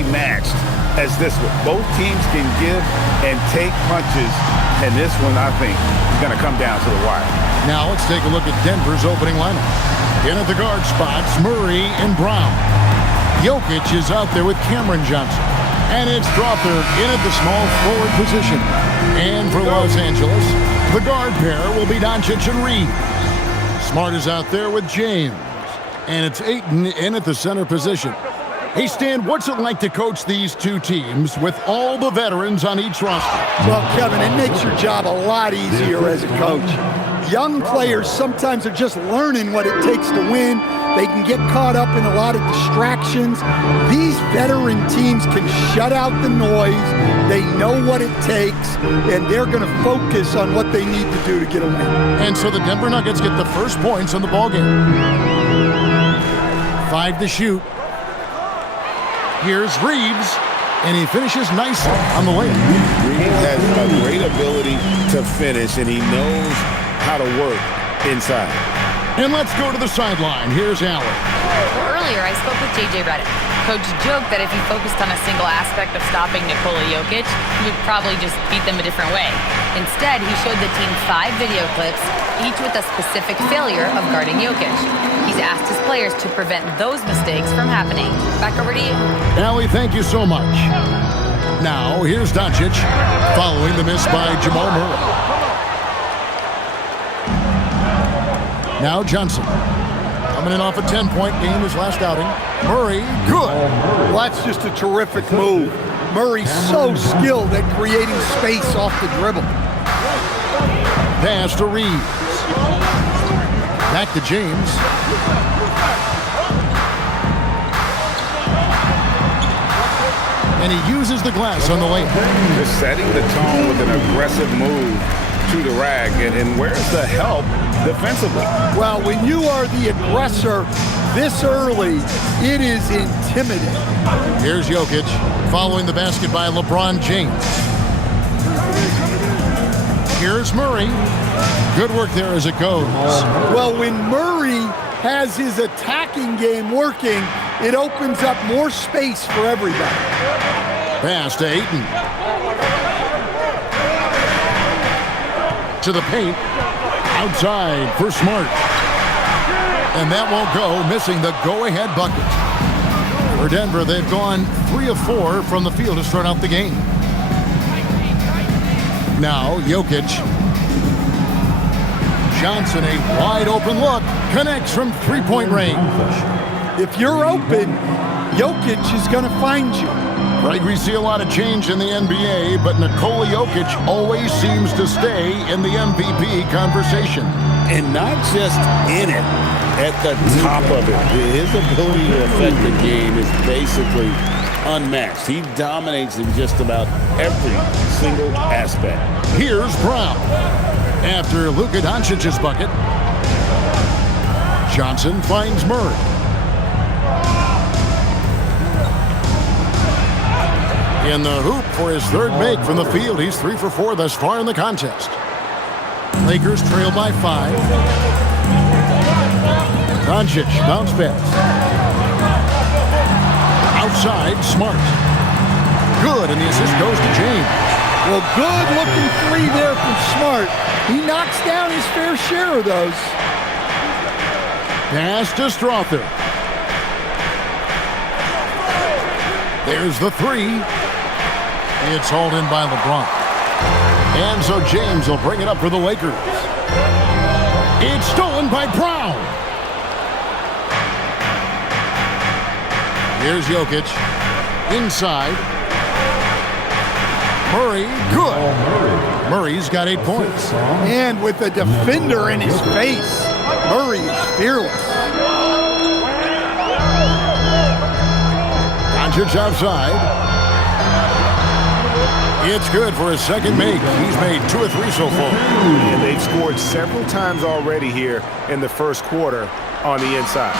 evenly matched as this one. Both teams can give and take punches, and this one, I think, is going to come down to the wire. Now let's take a look at Denver's opening lineup. In at the guard spots, Murray and Brown. Jokic is out there with Cameron Johnson. And it's Strawther in at the small forward position. And for Los Angeles, the guard pair will be Doncic and Reeves. Smart is out there with James. And it's Ayton in at the center position. Hey, Stan, what's it like to coach these two teams with all the veterans on each roster? Well, Kevin, it makes your job a lot easier as a coach. Young players sometimes are just learning what it takes to win. They can get caught up in a lot of distractions. These veteran teams can shut out the noise. They know what it takes, and they're going to focus on what they need to do to get a win. And so the Denver Nuggets get the first points in the ballgame. 5 to shoot. Here's Reeves, and he finishes nicely on the layup. Reeves has a great ability to finish, and he knows how to work inside. And let's go to the sideline. Here's Allen. Well, earlier I spoke with J.J. Redick. Coach joked that if he focused on a single aspect of stopping Nikola Jokic, he would probably just beat them a different way. Instead, he showed the team 5 video clips, each with a specific failure of guarding Jokic. He's asked his players to prevent those mistakes from happening. Back over to you. Allie, thank you so much. Now, here's Doncic, following the miss by Jamal Murray. Now Johnson, coming in off a 10-point game his last outing. Murray, good. Well, that's just a terrific move. Murray's so skilled at creating space off the dribble. Pass to Reeves. Back to James. And he uses the glass on the lane. Just setting the tone with an aggressive move to the rack. And where's the help defensively? Well, when you are the aggressor this early, it is intimidating. Here's Jokic, following the basket by LeBron James. Here's Murray. Good work there as it goes. Well, when Murray has his attacking game working, it opens up more space for everybody. Pass to Ayton. To the paint. Outside for Smart. And that won't go, missing the go-ahead bucket. For Denver, they've gone 3 of 4 from the field to start out the game. Now, Jokic. Johnson, a wide-open look, connects from three-point range. If you're open, Jokic is going to find you. Right, we see a lot of change in the NBA, but Nikola Jokic always seems to stay in the MVP conversation. And not just in it, at the top of it. His ability to affect the game is basically unmatched. He dominates in just about every single aspect. Here's Brown. After Luka Doncic's bucket, Johnson finds Murray. In the hoop for his third make from the field. He's 3 for 4 thus far in the contest. Lakers trail by 5. Doncic, bounce pass. Outside, Smart. Good, and the assist goes to James. Well, good looking 3 there from Smart. He knocks down his fair share of those. Pass to Strawther. There's the 3. It's hauled in by LeBron. And so James will bring it up for the Lakers. It's stolen by Brown. Here's Jokic. Inside. Murray, good. Murray's got 8 points. And with a defender in his face, Murray is fearless. Doncic outside. It's good for his second make. He's made 2 or 3 so far. And they've scored several times already here in the first quarter on the inside.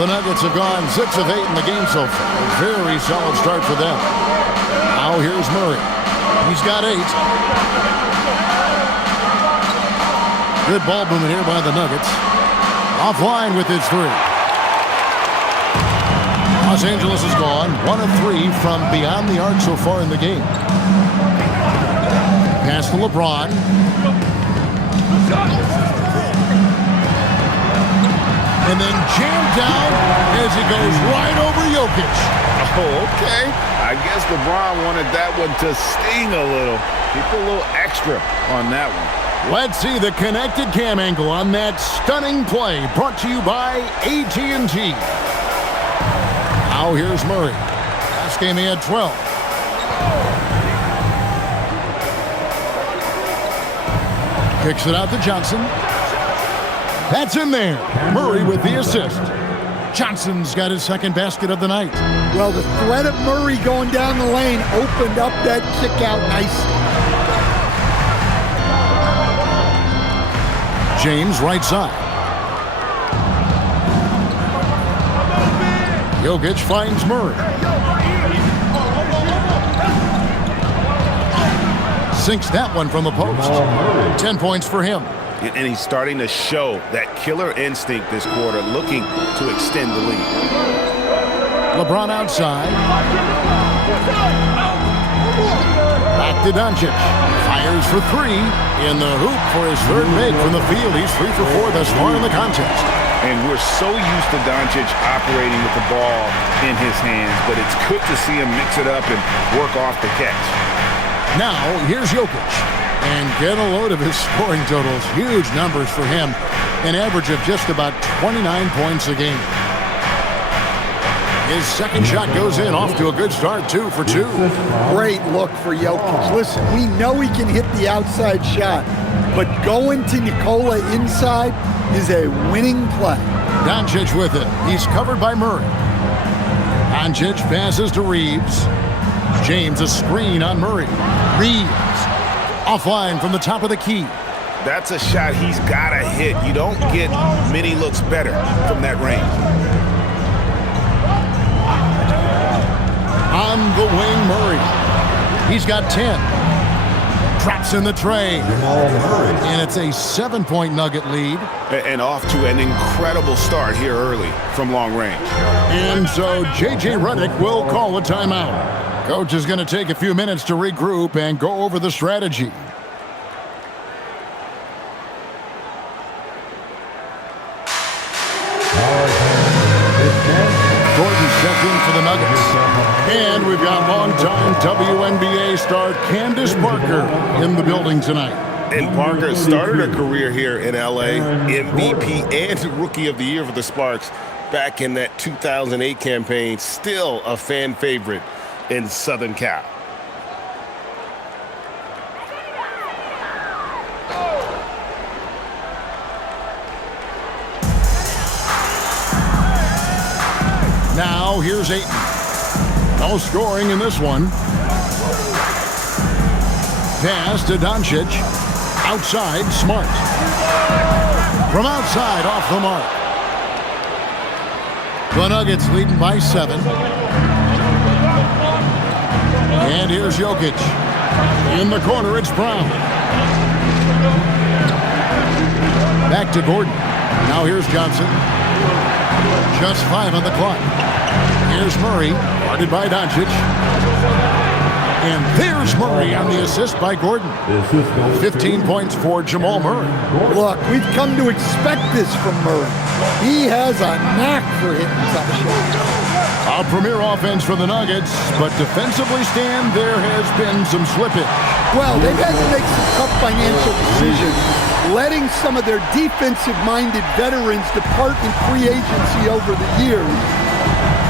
The Nuggets have gone 6 of 8 in the game so far. Very solid start for them. Now here's Murray. He's got 8. Good ball movement here by the Nuggets. Offline with his 3. Los Angeles has gone 1 of 3 from beyond the arc so far in the game. Pass to LeBron. And then jammed down as he goes right over Jokic. Oh, okay. I guess LeBron wanted that one to sting a little. Keep a little extra on that one. Let's see the connected cam angle on that stunning play, brought to you by AT&T. Now here's Murray. Last game he had 12. Kicks it out to Johnson. That's in there. Murray with the assist. Johnson's got his second basket of the night. Well, the threat of Murray going down the lane opened up that kick out nicely. James right side. Jokic finds Murray. Sinks that one from the post. 10 points for him. And he's starting to show that killer instinct this quarter, looking to extend the lead. LeBron outside. Back to Doncic. Fires for 3. In the hoop for his third make from the field. He's 3 for 4 thus far in the contest. And we're so used to Doncic operating with the ball in his hands, but it's good to see him mix it up and work off the catch. Now, here's Jokic. And get a load of his scoring totals. Huge numbers for him. An average of just about 29 points a game. His second shot goes in, off to a good start, 2 for 2. Great look for Jokic. Listen, we know he can hit the outside shot, but going to Nikola inside is a winning play. Doncic with it. He's covered by Murray. Doncic passes to Reeves. James a screen on Murray. Reeves offline from the top of the key. That's a shot he's got to hit. You don't get many looks better from that range. On the wing, Murray. He's got 10. Drops in the tray. And it's a 7-point Nugget lead. And off to an incredible start here early from long range. And so J.J. Redick will call a timeout. Coach is going to take a few minutes to regroup and go over the strategy. Gordon stepped in for the Nuggets. And we've got longtime WNBA star Candace Parker in the building tonight. And Parker started a career here in L.A., MVP and Rookie of the Year for the Sparks back in that 2008 campaign. Still a fan favorite in Southern Cal. Now here's Ayton. No scoring in this one. Pass to Doncic. Outside, Smart. From outside, off the mark. The Nuggets leading by 7. And here's Jokic. In the corner, it's Brown. Back to Gordon. Now here's Johnson. Just 5 on the clock. Here's Murray, guarded by Doncic. And there's Murray on the assist by Gordon. 15 points for Jamal Murray. Look, we've come to expect this from Murray. He has a knack for hitting tough shots. A premier offense for the Nuggets, but defensively, Stan, there has been some slippage. Well, they've had to make some tough financial decisions, letting some of their defensive-minded veterans depart in free agency over the years.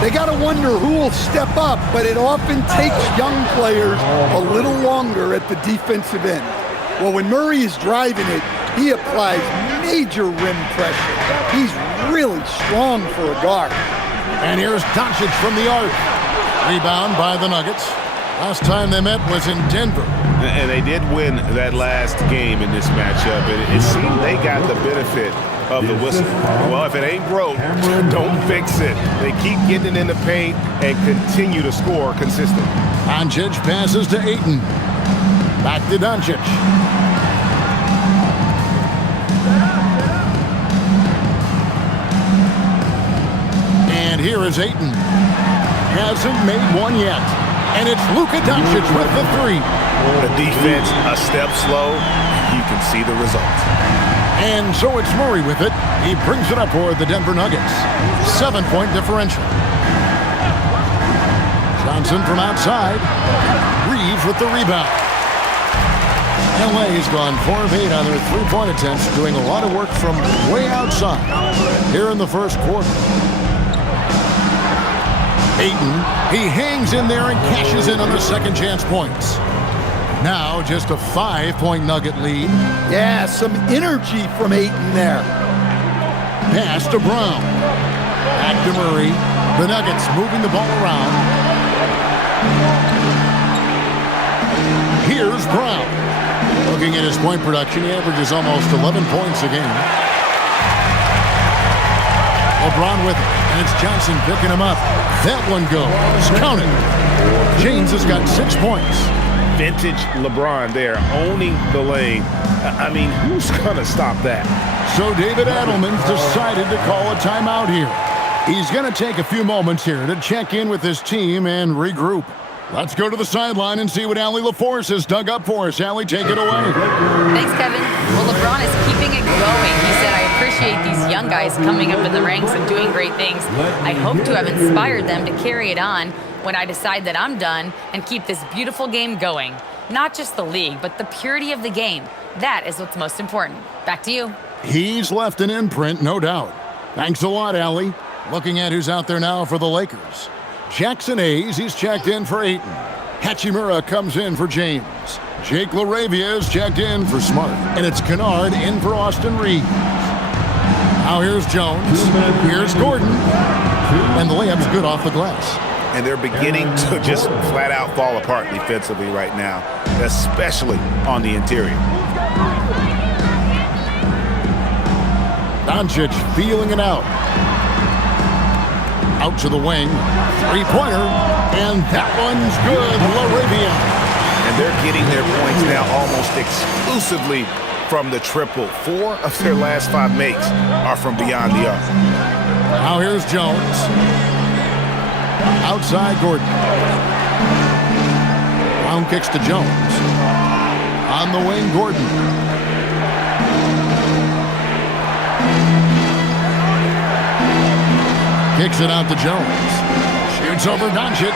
They got to wonder who will step up, but it often takes young players a little longer at the defensive end. Well, when Murray is driving it, he applies major rim pressure. He's really strong for a guard. And here's Doncic from the arc. Rebound by the Nuggets. Last time they met was in Denver. And they did win that last game in this matchup. And it seemed they got the benefit of the whistle. Well, if it ain't broke, don't fix it. They keep getting it in the paint and continue to score consistently. Doncic passes to Ayton. Back to Doncic. And here is Ayton. Hasn't made one yet. And it's Luka Doncic with the three. The defense a step slow. You can see the result. And so it's Murray with it. He brings it up for the Denver Nuggets. 7-point differential. Johnson from outside. Reeves with the rebound. LA's gone 4 of 8 on their three-point attempts, doing a lot of work from way outside here in the first quarter. Ayton, he hangs in there and cashes in on the second chance points. Now just a 5-point Nugget lead. Yeah, some energy from Ayton there. Pass to Brown. Back to Murray. The Nuggets moving the ball around. Here's Brown. Looking at his point production, he averages almost 11 points a game. LeBron with it, and it's Johnson picking him up. That one goes. Count it. James has got 6 points. Vintage LeBron there, owning the lane. I mean, who's going to stop that? So David Adelman's decided to call a timeout here. He's going to take a few moments here to check in with his team and regroup. Let's go to the sideline and see what Allie LaForce has dug up for us. Allie, take it away. Thanks, Kevin. Well, LeBron is keeping it going. He said, I appreciate these young guys coming up in the ranks and doing great things. I hope to have inspired them to carry it on when I decide that I'm done and keep this beautiful game going. Not just the league, but the purity of the game. That is what's most important. Back to you. He's left an imprint, no doubt. Thanks a lot, Allie. Looking at who's out there now for the Lakers. Jackson Hayes, he's checked in for Ayton. Hachimura comes in for James. Jake LaRavia is checked in for Smart. And it's Kennard in for Austin Reeves. Now here's Jones. Here's Gordon. And the layup's good off the glass. And they're beginning to just flat out fall apart defensively right now, especially on the interior. Doncic feeling it out. Out to the wing. Three-pointer. And that one's good. LaRavia. And they're getting their points now almost exclusively from the triple. 4 of their last 5 makes are from beyond the arc. Now here's Jones. Outside Gordon. Brown kicks to Jones. On the wing, Gordon. Kicks it out to Jones. Shoots over Doncic.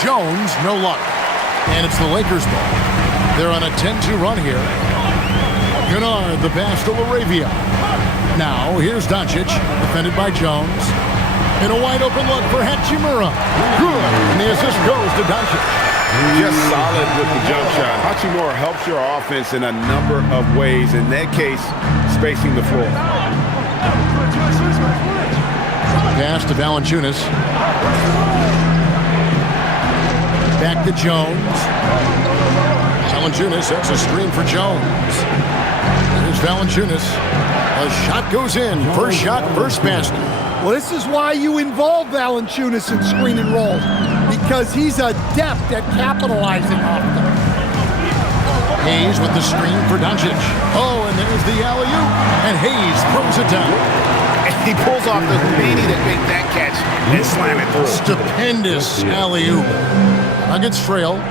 Jones, no luck. And it's the Lakers ball. They're on a 10-2 run here. Kennard, the pass to LaRavia. Now, here's Doncic, defended by Jones. And a wide open look for Hachimura. Good. And the assist goes to Doncic. Just solid with the jump shot. Hachimura helps your offense in a number of ways. In that case, spacing the floor. Pass to Valanciunas. Back to Jones. Valanciunas sets a screen for Jones. Here's Valanciunas. A shot goes in. First shot, first basket. Well, this is why you involve Valanciunas in screen and roll, because he's adept at capitalizing off them. Hayes with the screen for Doncic. Oh, and there's the alley-oop. And Hayes throws it down. And he pulls off the Houdini that made that catch and slam it through. Stupendous alley-oop. Nuggets trail.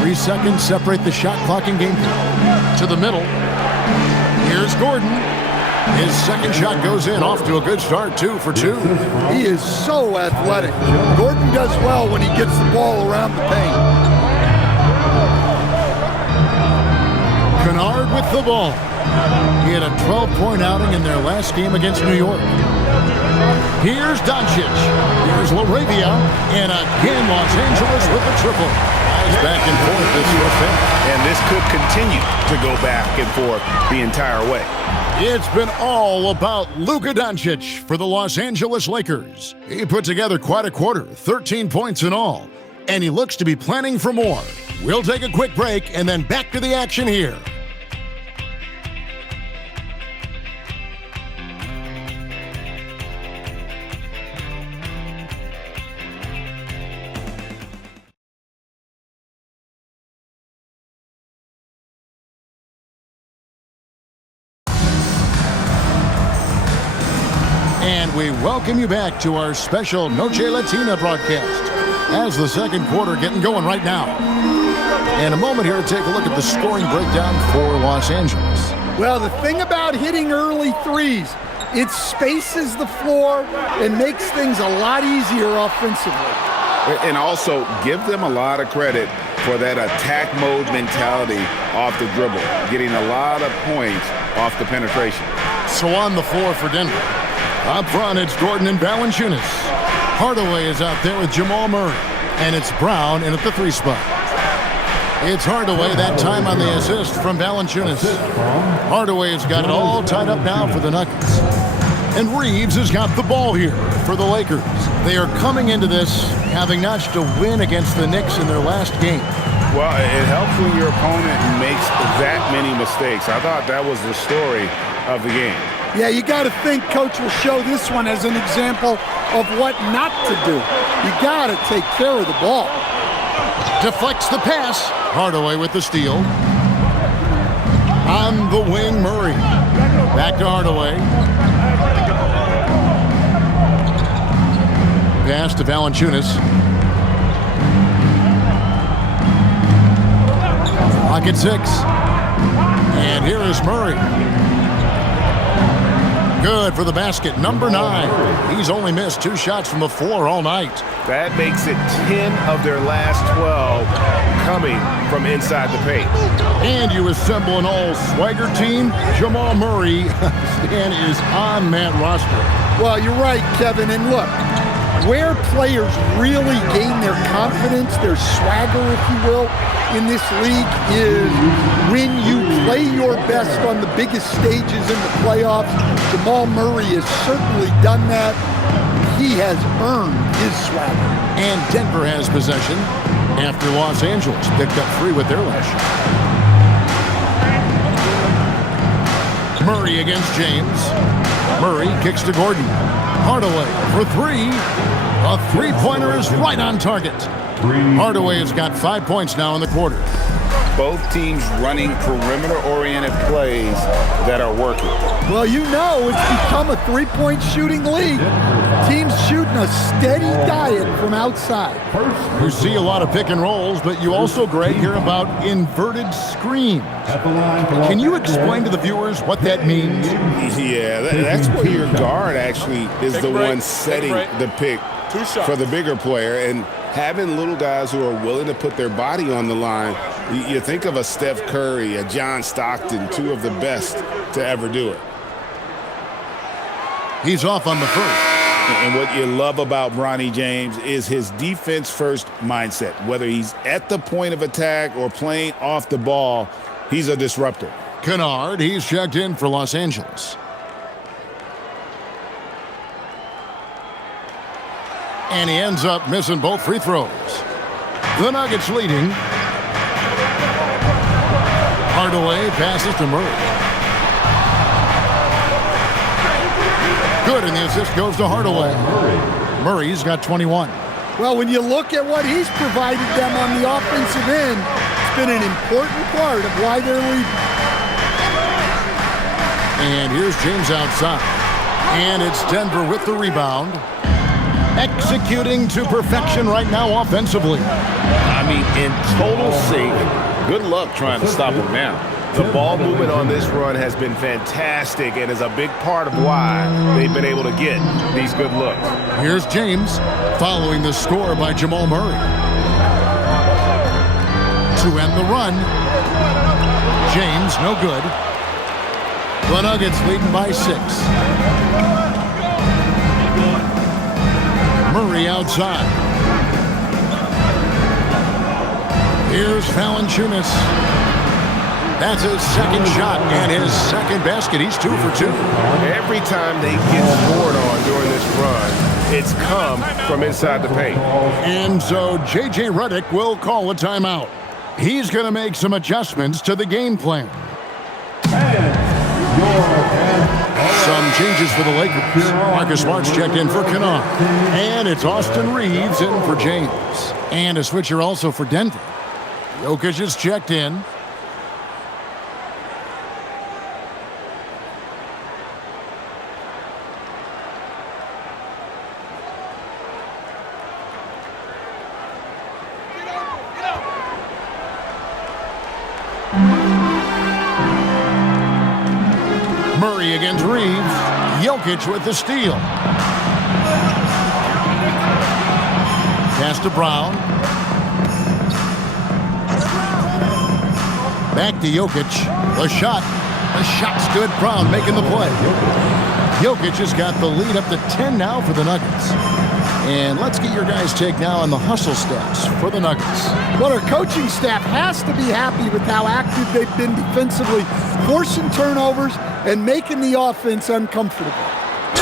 3 seconds separate the shot clock and game clock. To the middle. Here's Gordon. His second shot goes in, off to a good start, 2 for 2. He is so athletic. Gordon does well when he gets the ball around the paint. Kennard with the ball. He had a 12-point outing in their last game against New York. Here's Doncic. Here's LaRavia. And again, Los Angeles with the triple. Nice back and forth this first half. And this could continue to go back and forth the entire way. It's been all about Luka Doncic for the Los Angeles Lakers. He put together quite a quarter, 13 points in all. And he looks to be planning for more. We'll take a quick break and then back to the action here. And we welcome you back to our special Noche Latina broadcast as the second quarter getting going right now. In a moment here to take a look at the scoring breakdown for Los Angeles. Well, the thing about hitting early threes, it spaces the floor and makes things a lot easier offensively. And also give them a lot of credit for that attack mode mentality off the dribble, getting a lot of points off the penetration. So on the floor for Denver. Up front, it's Gordon and Valanciunas. Hardaway is out there with Jamal Murray. And it's Brown in at the 3 spot. It's Hardaway that time on the assist from Valanciunas. Hardaway's got it all tied up now for the Nuggets. And Reeves has got the ball here for the Lakers. They are coming into this having notched a win against the Knicks in their last game. Well, it helps when your opponent makes that many mistakes. I thought that was the story of the game. Yeah, you got to think Coach will show this one as an example of what not to do. You got to take care of the ball. Deflects the pass. Hardaway with the steal. On the wing, Murray. Back to Hardaway. Pass to Valanciunas. Clock at 6. And here is Murray. Good for the basket. Number 9. He's only missed 2 shots from the floor all night. That makes it 10 of their last 12 coming from inside the paint. And you assemble an all-swagger team. Jamal Murray is on that roster. Well, you're right, Kevin. And look, where players really gain their confidence, their swagger, if you will, in this league is when you play your best on the biggest stages in the playoffs. Jamal Murray has certainly done that. He has earned his swagger. And Denver has possession after Los Angeles picked up 3 with their last shot. Murray against James. Murray kicks to Gordon. Hardaway for 3. A 3-pointer is right on target. Hardaway has got 5 points now in the quarter. Both teams running perimeter-oriented plays that are working. Well, you know it's become a 3-point shooting league. Teams shooting a steady diet from outside. You see a lot of pick and rolls, but you also, Greg, hear about inverted screens. Can you explain to the viewers what that means? Yeah, that's where your guard actually is the one setting the pick for the bigger player, and having little guys who are willing to put their body on the line. You think of a Steph Curry, a John Stockton, 2 of the best to ever do it. He's off on the first. And what you love about Bronny James is his defense-first mindset. Whether he's at the point of attack or playing off the ball, he's a disruptor. Kennard, he's checked in for Los Angeles. And he ends up missing both free throws. The Nuggets leading. Hardaway passes to Murray. Good, and the assist goes to Hardaway. Murray's got 21. Well, when you look at what he's provided them on the offensive end, it's been an important part of why they're leading. And here's James outside. And it's Denver with the rebound. Executing to perfection right now offensively. I mean, in total sync. Good luck trying to stop him now. The ball movement on this run has been fantastic and is a big part of why they've been able to get these good looks. Here's James following the score by Jamal Murray. To end the run. James, no good. The Nuggets leading by 6. Murray outside. Here's Valanciunas. That's his second shot and his second basket. He's 2 for 2. Every time they get scored on during this run, it's come from inside the paint. And so J.J. Redick will call a timeout. He's going to make some adjustments to the game plan. Some changes for the Lakers. Marcus Smart's checked in for Kennard. And it's Austin Reeves in for James. And a switcher also for Denver. Jokic is checked in. Murray against Reeves. Jokic with the steal. Pass to Brown. Back to Jokic. The shot. The shot's good. Brown making the play. Jokic has got the lead up to 10 now for the Nuggets. And let's get your guys' take now on the hustle stats for the Nuggets. Well, our coaching staff has to be happy with how active they've been defensively, forcing turnovers and making the offense uncomfortable.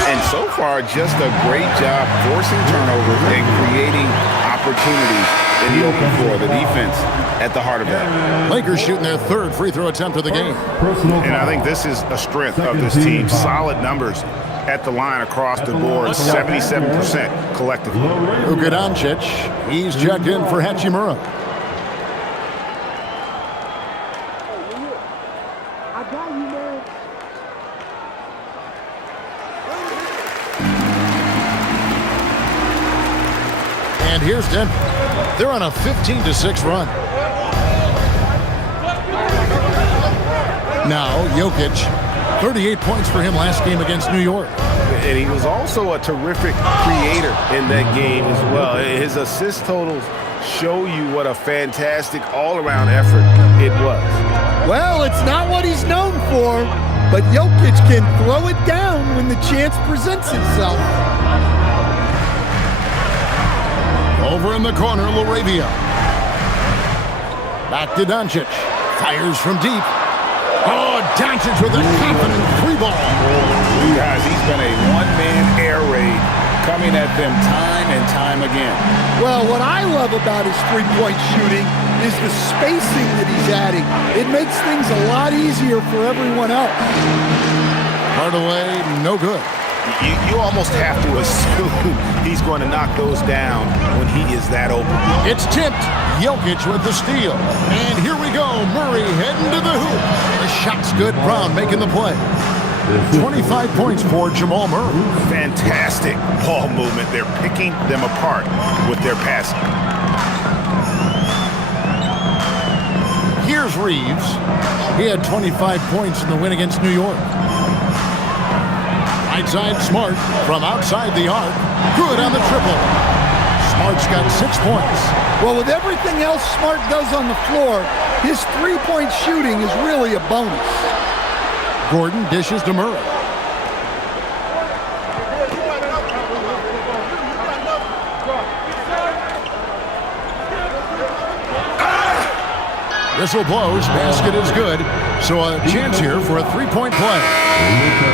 And so far, just a great job forcing turnovers and creating opportunities in the open floor. The defense at the heart of that. Lakers shooting their third free throw attempt of the game. And I think this is a strength of this team. Solid numbers at the line across the board, 77% collectively. Luka Doncic, he's checked in for Hachimura. And here's Denver. They're on a 15-6 run. Now, Jokic, 38 points for him last game against New York. And he was also a terrific creator in that game as well. His assist totals show you what a fantastic all-around effort it was. Well, it's not what he's known for, but Jokic can throw it down when the chance presents itself. Over in the corner, LaRavia. Back to Doncic. Fires from deep. Oh, Doncic with a confident free ball. Guys, he's been a one-man air raid coming at them time and time again. Well, what I love about his three-point shooting is the spacing that he's adding. It makes things a lot easier for everyone else. Hardaway, no good. You almost have to assume he's going to knock those down when he is that open. It's tipped. Jokic with the steal. And here we go. Murray heading to the hoop. The shot's good. Brown making the play. 25 points for Jamal Murray. Fantastic ball movement. They're picking them apart with their passing. Here's Reeves. He had 25 points in the win against New York. Right side, Smart from outside the arc. Good on the triple. Smart's got 6 points. Well, with everything else Smart does on the floor, his three-point shooting is really a bonus. Gordon dishes to Murray. Whistle blows. Basket is good. So a chance here for a three-point play.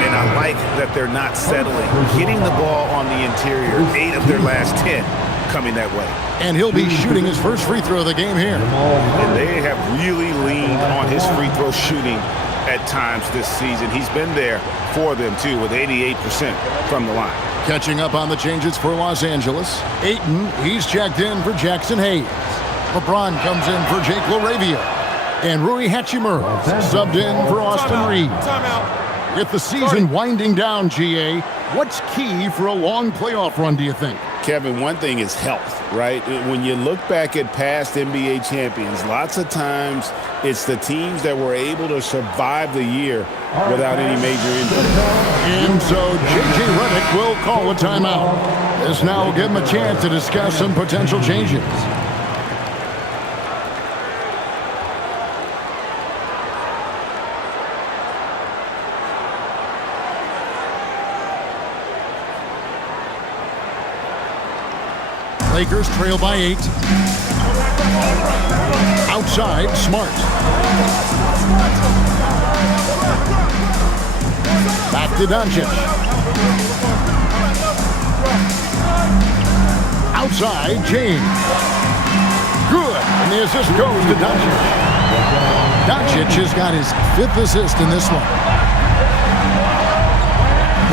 And I like that they're not settling. Hitting the ball on the interior. 8 of their last 10 coming that way. And he'll be shooting his first free throw of the game here. And they have really leaned on his free throw shooting at times this season. He's been there for them, too, with 88% from the line. Catching up on the changes for Los Angeles. Ayton, he's checked in for Jackson Hayes. LeBron comes in for Jake LaRavia. And Rui Hachimura subbed in for Austin Reeves. With the season winding down, GA, what's key for a long playoff run, do you think? Kevin, one thing is health, right? When you look back at past NBA champions, lots of times it's the teams that were able to survive the year without any major injury. And so J.J. Redick will call a timeout. This now will give him a chance to discuss some potential changes. Lakers trail by 8. Outside, Smart. Back to Doncic. Outside, James. Good. And the assist goes to Doncic. Doncic has got his 5th assist in this one.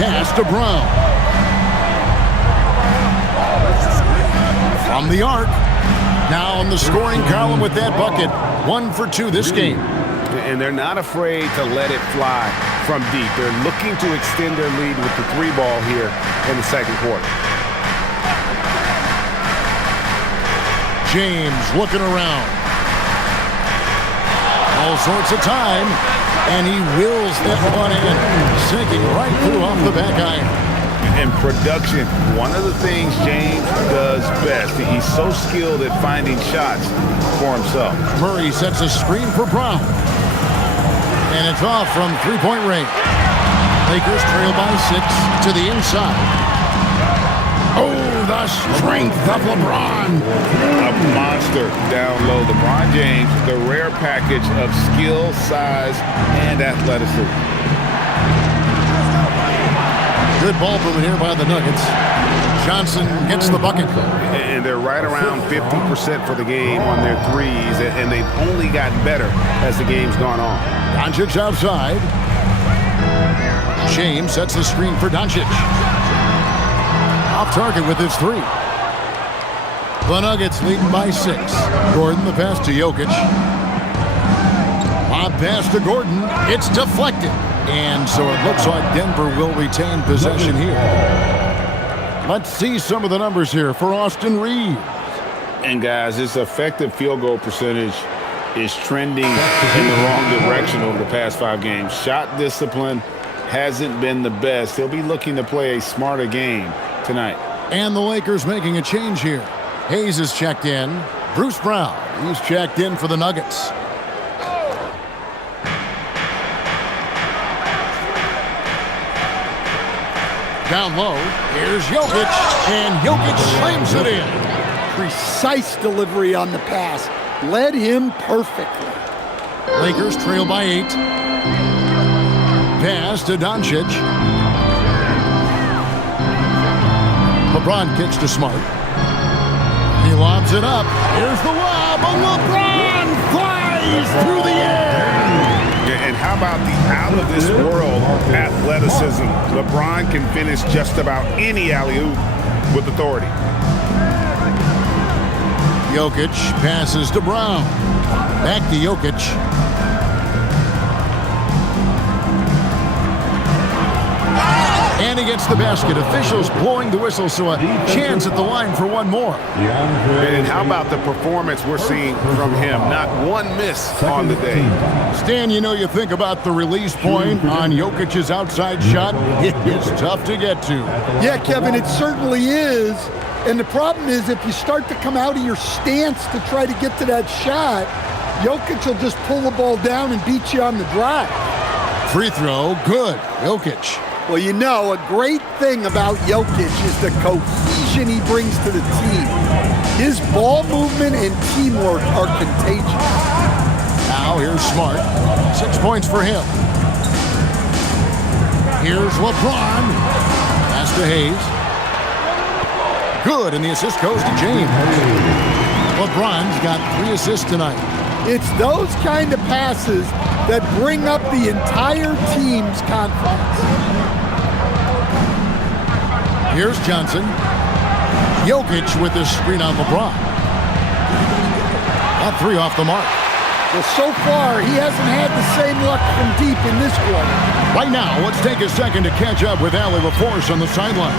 Pass to Brown. From the arc. Now on the scoring column with that bucket. 1 for 2 this game. And they're not afraid to let it fly from deep. They're looking to extend their lead with the 3-ball here in the second quarter. James looking around. All sorts of time, and he wills that one in, sinking right through off the back iron. In production, one of the things James does best, he's so skilled at finding shots for himself. Murray sets a screen for Brown. And it's off from three-point range. Lakers trail by 6 to the inside. Oh, the strength of LeBron. A monster down low. LeBron James, the rare package of skill, size, and athleticism. Good ball movement here by the Nuggets. Johnson gets the bucket. And they're right around 50% for the game on their threes, and they've only gotten better as the game's gone on. Doncic outside. James sets the screen for Doncic. Off target with his three. The Nuggets leading by 6. Gordon the pass to Jokic. Lob pass to Gordon. It's deflected. And so it looks like Denver will retain possession here. Let's see some of the numbers here for Austin Reeves. And guys, his effective field goal percentage is trending in the wrong direction over the past 5 games. Shot discipline hasn't been the best. He'll be looking to play a smarter game tonight. And the Lakers making a change here. Hayes is checked in. Bruce Brown, he's checked in for the Nuggets. Down low, here's Jokic, and Jokic slams it in. Precise delivery on the pass. Led him perfectly. Lakers trail by 8. Pass to Doncic. LeBron kicks to Smart. He lobs it up. Here's the lob, and LeBron flies through the air. And how about the out-of-this-world athleticism? LeBron can finish just about any alley-oop with authority. Jokic passes to Brown. Back to Jokic. And he gets the basket. Officials blowing the whistle, so a chance at the line for one more. And how about the performance we're seeing from him? Not one miss on the day. Stan, you know, you think about the release point on Jokic's outside shot. It is tough to get to. Yeah, Kevin, it certainly is. And the problem is if you start to come out of your stance to try to get to that shot, Jokic will just pull the ball down and beat you on the drive. Free throw, good. Jokic. Well, you know, a great thing about Jokic is the cohesion he brings to the team. His ball movement and teamwork are contagious. Now here's Smart. 6 points for him. Here's LeBron. Pass to Hayes. Good, and the assist goes to James. LeBron's got 3 assists tonight. It's those kind of passes that bring up the entire team's confidence. Here's Johnson. Jokic with the screen on LeBron. That 3 off the mark. Well, so far, he hasn't had the same luck from deep in this quarter. Right now, let's take a second to catch up with Allie LaForce on the sideline.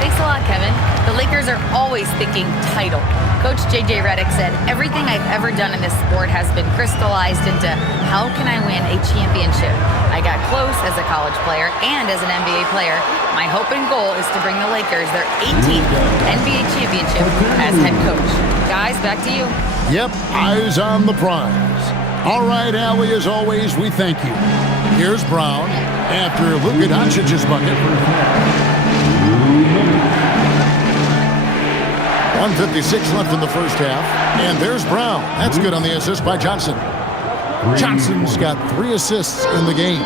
Thanks a lot, Kevin. The Lakers are always thinking title. Coach J.J. Redick said, everything I've ever done in this sport has been crystallized into how can I win a championship? I got close as a college player and as an NBA player. My hope and goal is to bring the Lakers their 18th NBA championship as head coach. Guys, back to you. Yep, eyes on the prize. All right, Allie, as always, we thank you. Here's Brown after Luka Doncic's bucket. 1:56 left in the first half. And there's Brown. That's good on the assist by Johnson. Johnson's got 3 assists in the game.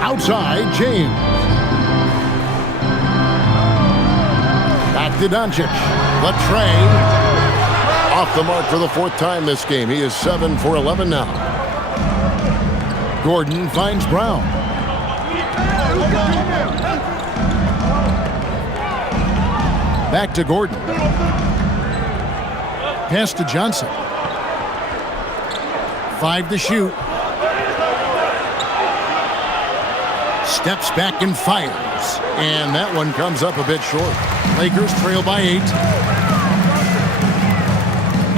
Outside, James. Back to Doncic. The tray. Off the mark for the 4th time this game. He is 7 for 11 now. Gordon finds Brown. Back to Gordon. Pass to Johnson. 5 to shoot. Steps back and fires. And that one comes up a bit short. Lakers trail by 8.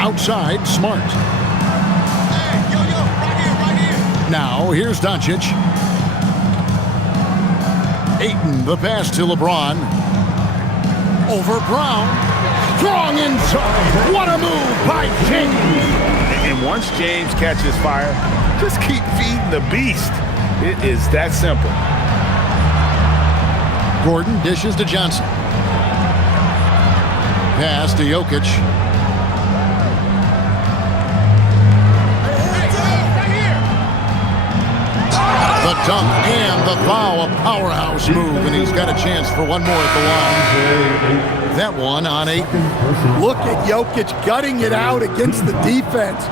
Outside, Smart. Now, here's Doncic. Ayton, the pass to LeBron. Over Brown. Strong inside. What a move by James. And once James catches fire, just keep feeding the beast. It is that simple. Gordon dishes to Johnson. Pass to Jokic. The dunk and the foul, a powerhouse move, and he's got a chance for one more at the line. That one on 8. Look at Jokic gutting it out against the defense,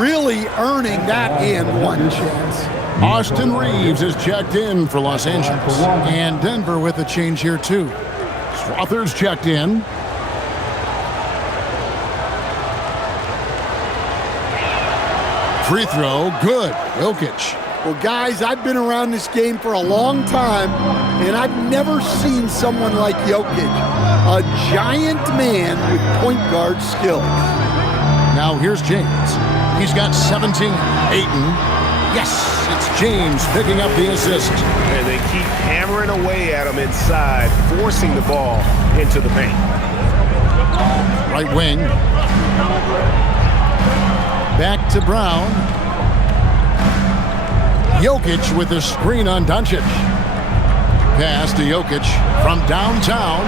really earning that and one chance. Austin Reeves is checked in for Los Angeles, and Denver with a change here too. Strother's checked in. Free throw, good. Jokic. Well, guys, I've been around this game for a long time, and I've never seen someone like Jokic, a giant man with point guard skills. Now here's James. He's got 17. Ayton. Yes, it's James picking up the assist. And they keep hammering away at him inside, forcing the ball into the paint. Right wing. Back to Brown. Jokic with the screen on Doncic. Pass to Jokic from downtown.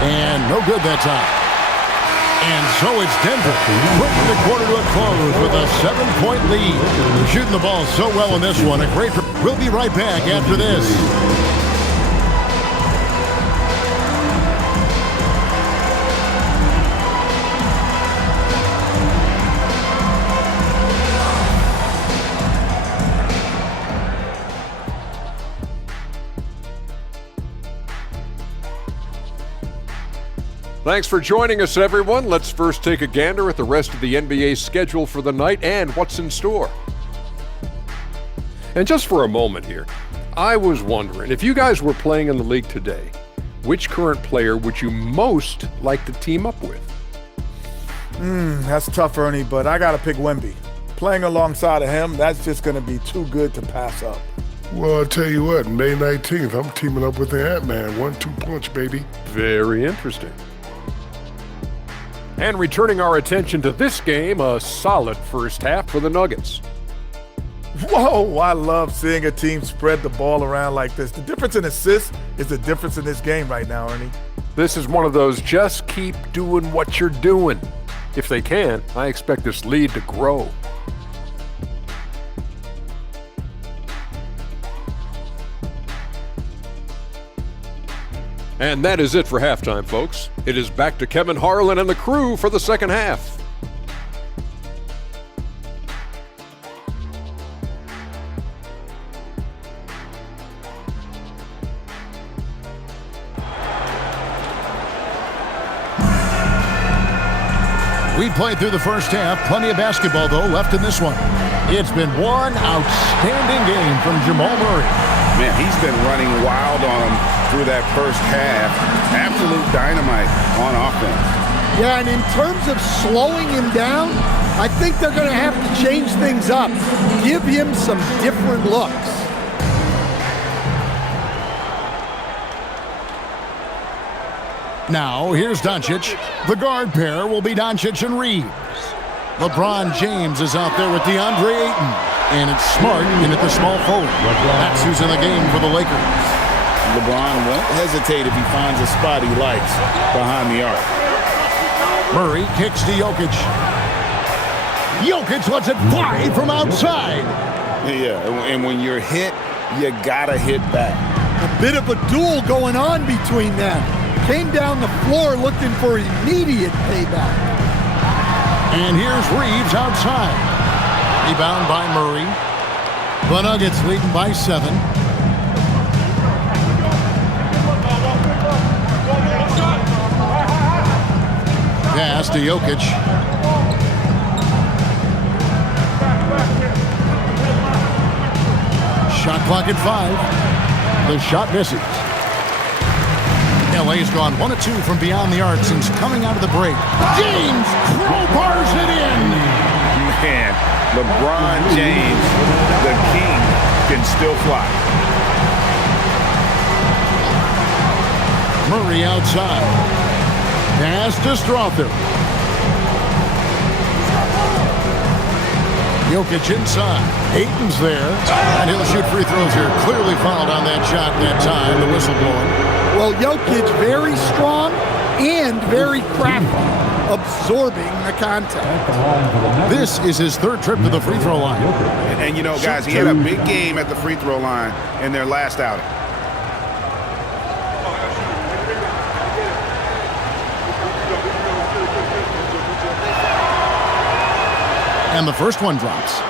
And no good that time. And so it's Denver putting the quarter to a close with a 7-point lead. They're shooting the ball so well in this one. A great. We'll be right back after this. Thanks for joining us, everyone. Let's first take a gander at the rest of the NBA schedule for the night and what's in store. And just for a moment here, I was wondering, if you guys were playing in the league today, which current player would you most like to team up with? That's tough, Ernie, but I got to pick Wemby. Playing alongside of him, that's just going to be too good to pass up. Well, I'll tell you what, May 19th, I'm teaming up with the Ant-Man. 1-2 punch, baby. Very interesting. And returning our attention to this game, a solid first half for the Nuggets. Whoa, I love seeing a team spread the ball around like this. The difference in assists is the difference in this game right now, Ernie. This is one of those just keep doing what you're doing. If they can, I expect this lead to grow. And that is it for halftime, folks. It is back to Kevin Harlan and the crew for the second half. We played through the first half. Plenty of basketball, though, left in this one. It's been one outstanding game from Jamal Murray. Man, he's been running wild on him through that first half. Absolute dynamite on offense. Yeah, and in terms of slowing him down, I think they're going to have to change things up. Give him some different looks. Now, here's Doncic. The guard pair will be Doncic and Reeves. LeBron James is out there with DeAndre Ayton. And it's Smart in at the small forward. That's who's in the game for the Lakers. LeBron won't hesitate if he finds a spot he likes behind the arc. Murray kicks to Jokic. Jokic lets it fly from outside. Yeah, and when you're hit, you gotta hit back. A bit of a duel going on between them. Came down the floor looking for immediate payback. And here's Reeves outside. Rebound by Murray. The Nuggets leading by 7. Pass to Jokic. Shot clock at 5. The shot misses. LA's gone 1 of 2 from beyond the arc since coming out of the break. James crowbars it in. can. LeBron James, the king, can still fly. Murray outside. Pass to Strother. Jokic inside. Ayton's there. And he'll shoot free throws here. Clearly fouled on that shot that time. The whistle blowing. Well, Jokic very strong and very crafty, absorbing the contact. This is his third trip to the free throw line. And you know, guys, he had a big game at the free throw line in their last outing. And the first one drops.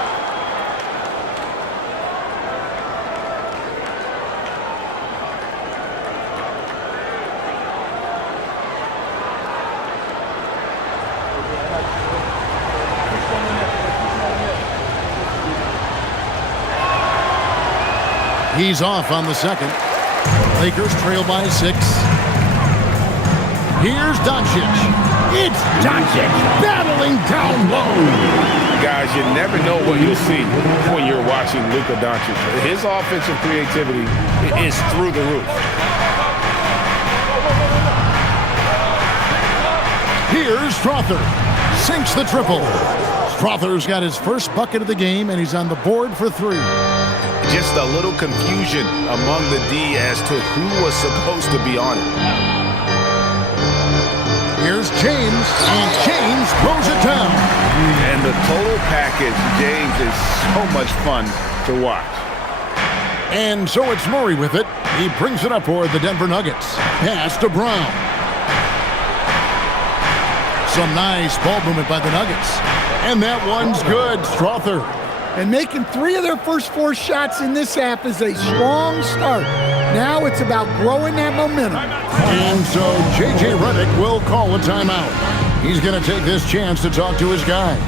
He's off on the second. Lakers trail by 6. Here's Doncic. It's Doncic battling down low. Guys, you never know what you'll see when you're watching Luka Doncic. His offensive creativity is through the roof. Here's Strother. Sinks the triple. Strother's got his first bucket of the game, and he's on the board for 3. Just a little confusion among the D as to who was supposed to be on it. Here's James, and James throws it down. And the total package, James, is so much fun to watch. And so it's Murray with it. He brings it up for the Denver Nuggets. Pass to Brown. Some nice ball movement by the Nuggets. And that one's good. Strother. And making 3 of their first 4 shots in this half is a strong start. Now it's about growing that momentum. And so J.J. Redick will call a timeout. He's going to take this chance to talk to his guys.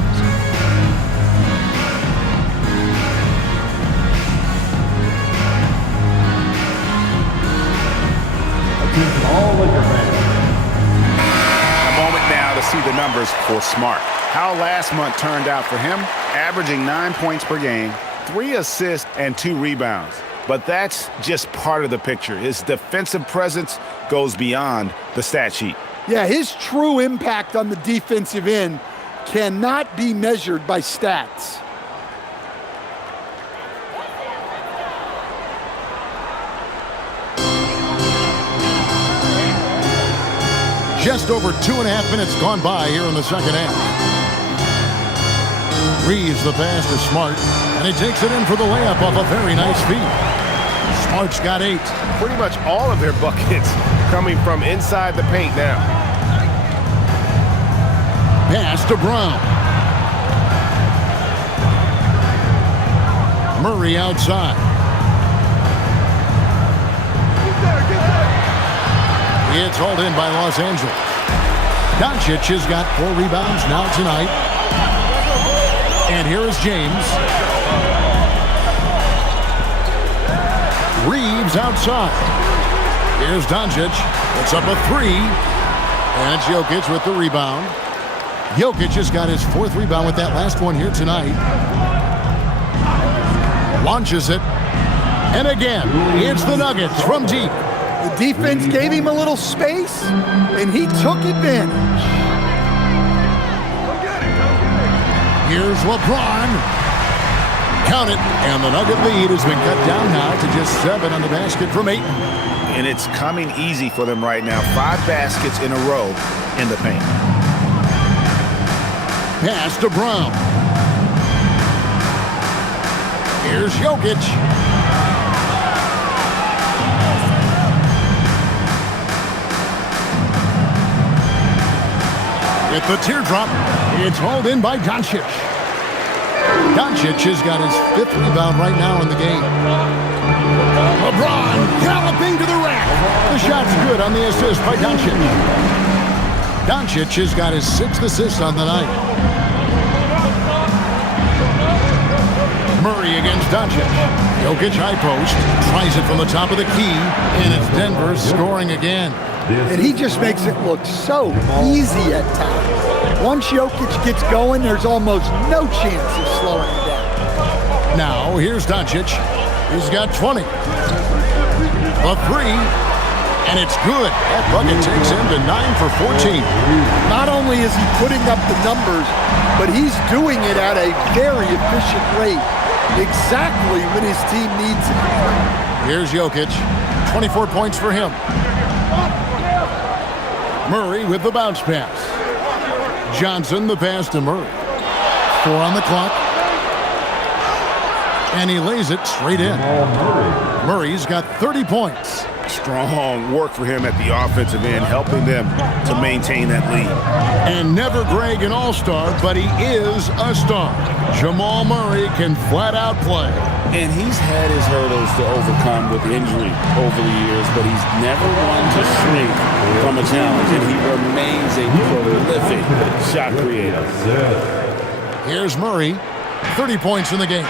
A moment now to see the numbers for Smart. How last month turned out for him, averaging 9 points per game, 3 assists, and 2 rebounds. But that's just part of the picture. His defensive presence goes beyond the stat sheet. Yeah, his true impact on the defensive end cannot be measured by stats. Just over 2.5 minutes gone by here in the second half. Reeves the pass to Smart, and he takes it in for the layup off a very nice feed. Smart's got 8. Pretty much all of their buckets coming from inside the paint now. Pass to Brown. Murray outside. It's hauled in by Los Angeles. Doncic has got 4 rebounds now tonight. And here is James. Reeves outside. Here's Doncic. It's up a 3. And it's Jokic with the rebound. Jokic has got his 4th rebound with that last one here tonight. Launches it. And again, it's the Nuggets from deep. The defense gave him a little space, and he took advantage. Here's LeBron. Count it. And the Nugget lead has been cut down now to just 7 on the basket from Ayton. And it's coming easy for them right now. 5 baskets in a row in the paint. Pass to Brown. Here's Jokic. With the teardrop, it's hauled in by Doncic. Doncic has got his 5th rebound right now in the game. LeBron galloping to the rack. The shot's good on the assist by Doncic. Doncic has got his 6th assist on the night. Murray against Doncic. Jokic high post. Tries it from the top of the key. And it's Denver scoring again. And he just makes it look so easy at times. Once Jokic gets going, there's almost no chance of slowing him down. Now, here's Doncic. He's got 20. A three, and it's good. That bucket takes him to 9 for 14. Not only is he putting up the numbers, but he's doing it at a very efficient rate, exactly when his team needs it. Here's Jokic. 24 points for him. Murray with the bounce pass. Johnson the pass to Murray. 4 on the clock. And he lays it straight in. Murray's got 30 points. Strong work for him at the offensive end, helping them to maintain that lead. And never Greg an all-star, but he is a star. Jamal Murray can flat out play. And he's had his hurdles to overcome with injury over the years, but he's never one to shrink from a challenge, and he remains a prolific shot creator. Here's Murray, 30 points in the game.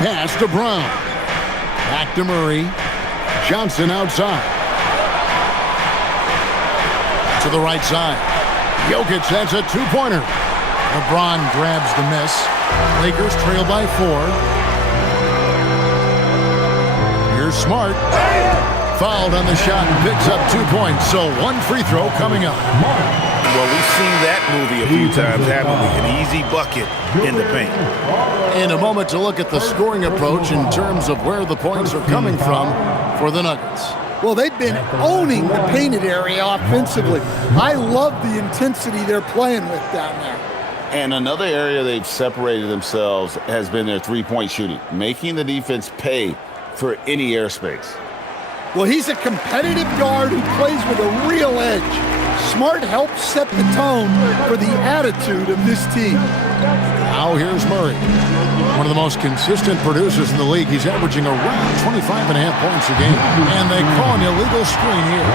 Pass to Brown. Back to Murray. Johnson outside. To the right side. Jokic has a two-pointer. LeBron grabs the miss. Lakers trail by 4. Here's Smart. Fouled on the shot and picks up 2 points. So 1 free throw coming up. Well, we've seen that movie a few times, haven't we? An easy bucket in the paint. In a moment to look at the scoring approach in terms of where the points are coming from for the Nuggets. Well, they've been owning the painted area offensively. I love the intensity they're playing with down there. And another area they've separated themselves has been their three-point shooting, making the defense pay for any airspace. Well, he's a competitive guard who plays with a real edge. Smart helps set the tone for the attitude of this team. Now here's Murray. One of the most consistent producers in the league. He's averaging around 25.5 points a game. And they call an illegal screen here.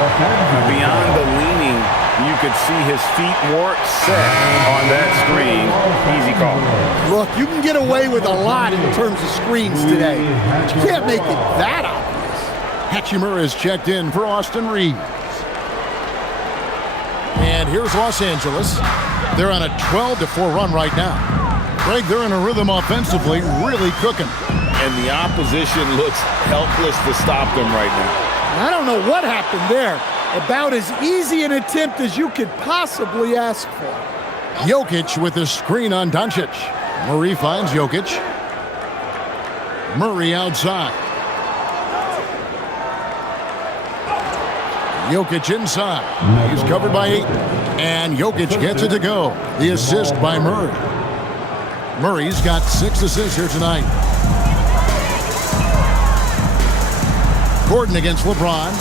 Beyond the leaning, you could see his feet weren't set on that screen. Easy call. Look, you can get away with a lot in terms of screens today, but you can't make it that obvious. Hachimura is checked in for Austin Reeves. And here's Los Angeles. They're on a 12-4 run right now. Greg, they're in a rhythm offensively, really cooking. And the opposition looks helpless to stop them right now. I don't know what happened there. About as easy an attempt as you could possibly ask for. Jokic with the screen on Doncic. Murray finds Jokic. Murray outside. Jokic inside. He's covered by 8. And Jokic gets it to go. The assist by Murray. Murray's got 6 assists here tonight. Gordon against LeBron.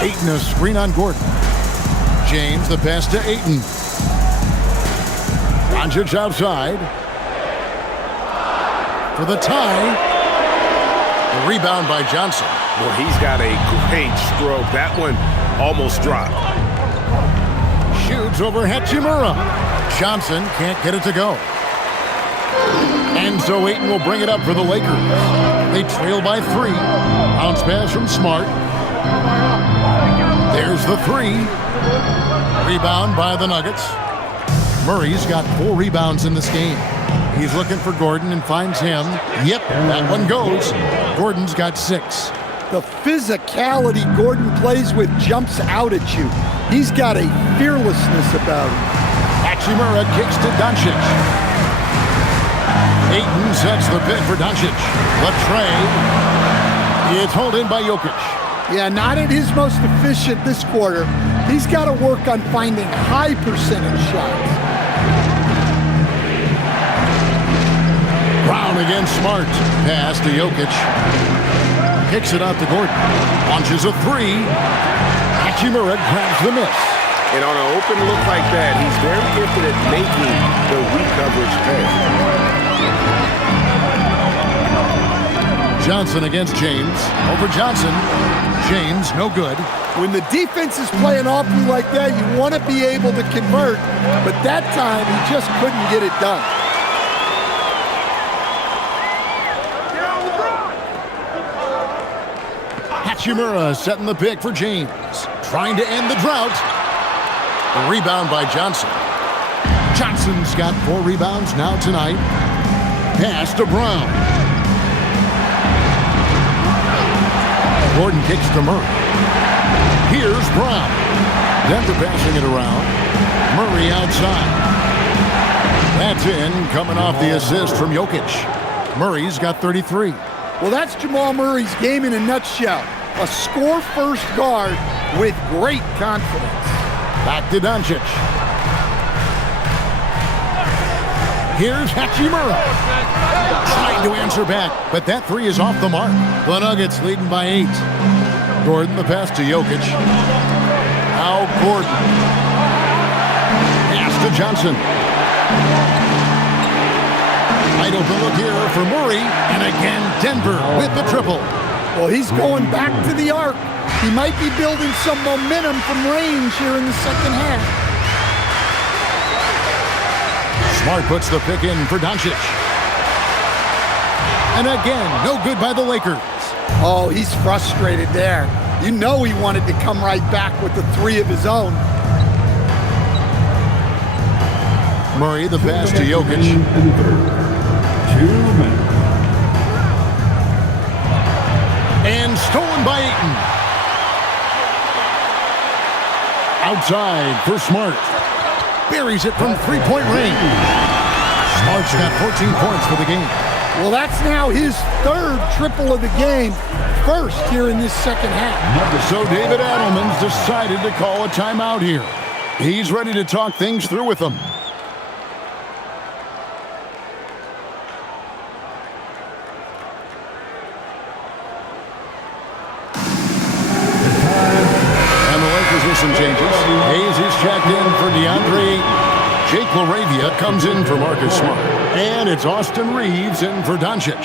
Ayton a screen on Gordon. James the pass to Ayton. Doncic outside. For the tie. The rebound by Johnson. Well, he's got a great stroke. That one almost dropped. Shoots over Hachimura. Johnson can't get it to go. And so Ayton will bring it up for the Lakers. They trail by 3. Bounce pass from Smart. There's the 3. Rebound by the Nuggets. Murray's got 4 rebounds in this game. He's looking for Gordon and finds him. Yep, that one goes. Gordon's got 6. The physicality Gordon plays with jumps out at you. He's got a fearlessness about him. Hachimura kicks to Doncic. Ayton sets the pick for Doncic. The trade. It's held in by Jokic. Yeah, not at his most efficient this quarter. He's got to work on finding high percentage shots. Brown against Smart. Pass to Jokic. Kicks it out to Gordon. Launches a 3. Hachimura grabs the miss. And on an open look like that, he's very gifted at making the weak coverage pay. Johnson against James. Over Johnson. James, no good. When the defense is playing awfully like that, you want to be able to convert. But that time, he just couldn't get it done. Hachimura setting the pick for James. trying to end the drought. The rebound by Johnson. Johnson's got 4 rebounds now tonight. Pass to Brown. Gordon kicks to Murray. Here's Brown. Denver passing it around. Murray outside. That's in, coming off the assist from Jokic. Murray's got 33. Well, that's Jamal Murray's game in a nutshell. A score-first guard with great confidence. Back to Doncic. Here's Hachimura. Trying to answer back, but that 3 is off the mark. The Nuggets leading by 8. Gordon, the pass to Jokic. Now Gordon. Pass to Johnson. Wide open look here for Murray. And again, Denver with the triple. Well, he's going back to the arc. He might be building some momentum from range here in the second half. Smart puts the pick in for Doncic. And again, no good by the Lakers. Oh, he's frustrated there. You know he wanted to come right back with the 3 of his own. Murray, the pass to Jokic. 2 minutes. And stolen by Ayton. Outside for Smart. Buries it from 3-point range. Smart's got 14 points for the game. Well, that's now his 3rd triple of the game. First here in this second half. So David Adelman's decided to call a timeout here. He's ready to talk things through with them. Some changes. Hayes is checked in for DeAndre. Jake LaRavia comes in for Marcus Smart. And it's Austin Reeves in for Doncic.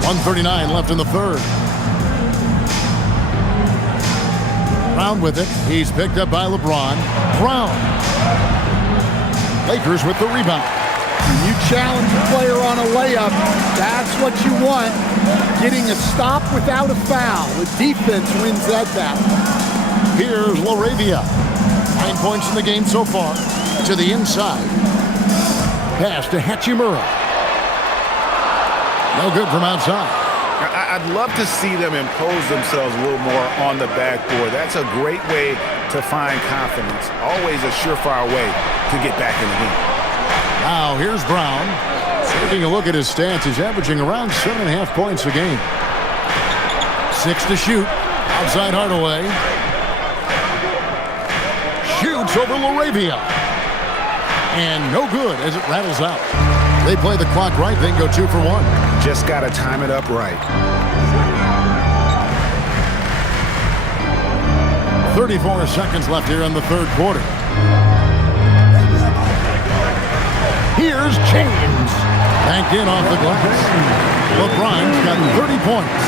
.139 left in the third. Brown with it. He's picked up by LeBron. Brown. Lakers with the rebound. When you challenge a player on a layup, that's what you want. Getting a stop without a foul. The defense wins that battle. Here's LaRavia. 9 points in the game so far. To the inside. Pass to Hachimura. No good from outside. I'd love to see them impose themselves a little more on the backboard. That's a great way to find confidence. Always a surefire way to get back in the game. Now here's Brown. Taking a look at his stats, he's averaging around 7.5 points a game. 6 to shoot. Outside Hardaway. Shoots over LaRavia. And no good as it rattles out. They play the clock right, then go 2 for 1. Just got to time it up right. 34 seconds left here in the third quarter. Here's James. Banked in off the glass. LeBron's got 30 points.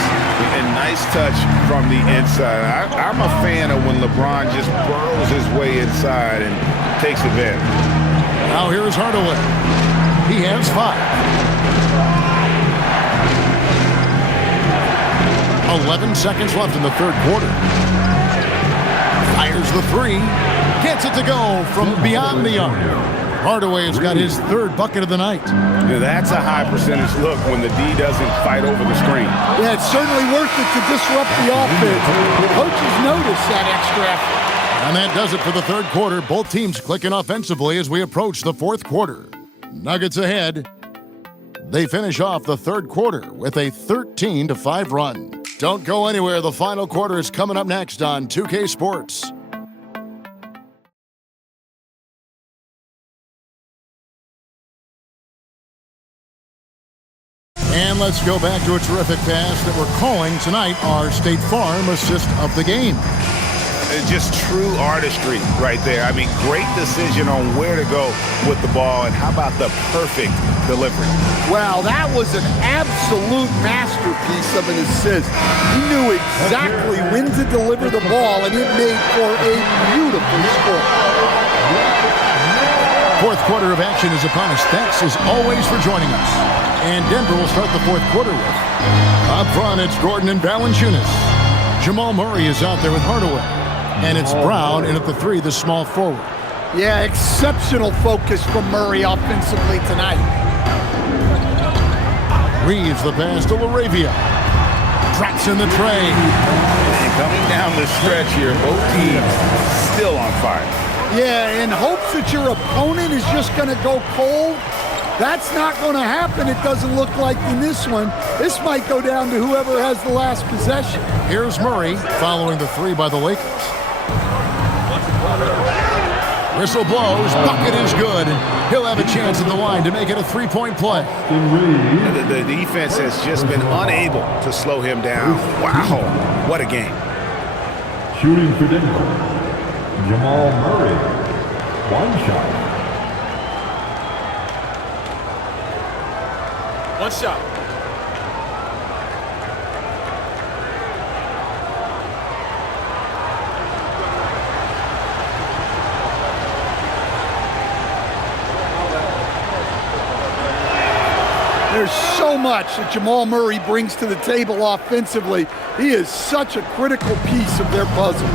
And nice touch from the inside. I'm a fan of when LeBron just burrows his way inside and takes advantage. Now here's Hardaway. He has 5. 11 seconds left in the third quarter. Fires the 3. Gets it to go from beyond the arc. Hardaway has got his 3rd bucket of the night. Yeah, that's a high percentage look when the D doesn't fight over the screen. Yeah, it's certainly worth it to disrupt the offense. The coaches notice that extra effort. And that does it for the third quarter. Both teams clicking offensively as we approach the fourth quarter. Nuggets ahead. They finish off the third quarter with a 13-5 run. Don't go anywhere. The final quarter is coming up next on 2K Sports. And let's go back to a terrific pass that we're calling tonight our State Farm assist of the game. Just true artistry right there. I mean, great decision on where to go with the ball, and how about the perfect delivery? Well, that was an absolute masterpiece of an assist. He knew exactly when to deliver the ball, and it made for a beautiful score. Fourth quarter of action is upon us. Thanks as always for joining us. And Denver will start the fourth quarter with. Up front, it's Gordon and Valanciunas. Jamal Murray is out there with Hardaway. And it's Brown in at the 3, the small forward. Yeah, exceptional focus from Murray offensively tonight. Reeves the pass to LaRavia. Drops in the tray. And coming down the stretch here, both teams still on fire. Yeah, in hopes that your opponent is just going to go cold. That's not going to happen, it doesn't look like in this one. This might go down to whoever has the last possession. Here's Murray following the 3 by the Lakers. Whistle blows, bucket is good, and he'll have a chance at the line to make it a 3-point play. The defense has just been unable to slow him down. Wow, what a game. Shooting for Denver, Jamal Murray, 1 shot. One shot. There's so much that Jamal Murray brings to the table offensively. He is such a critical piece of their puzzle.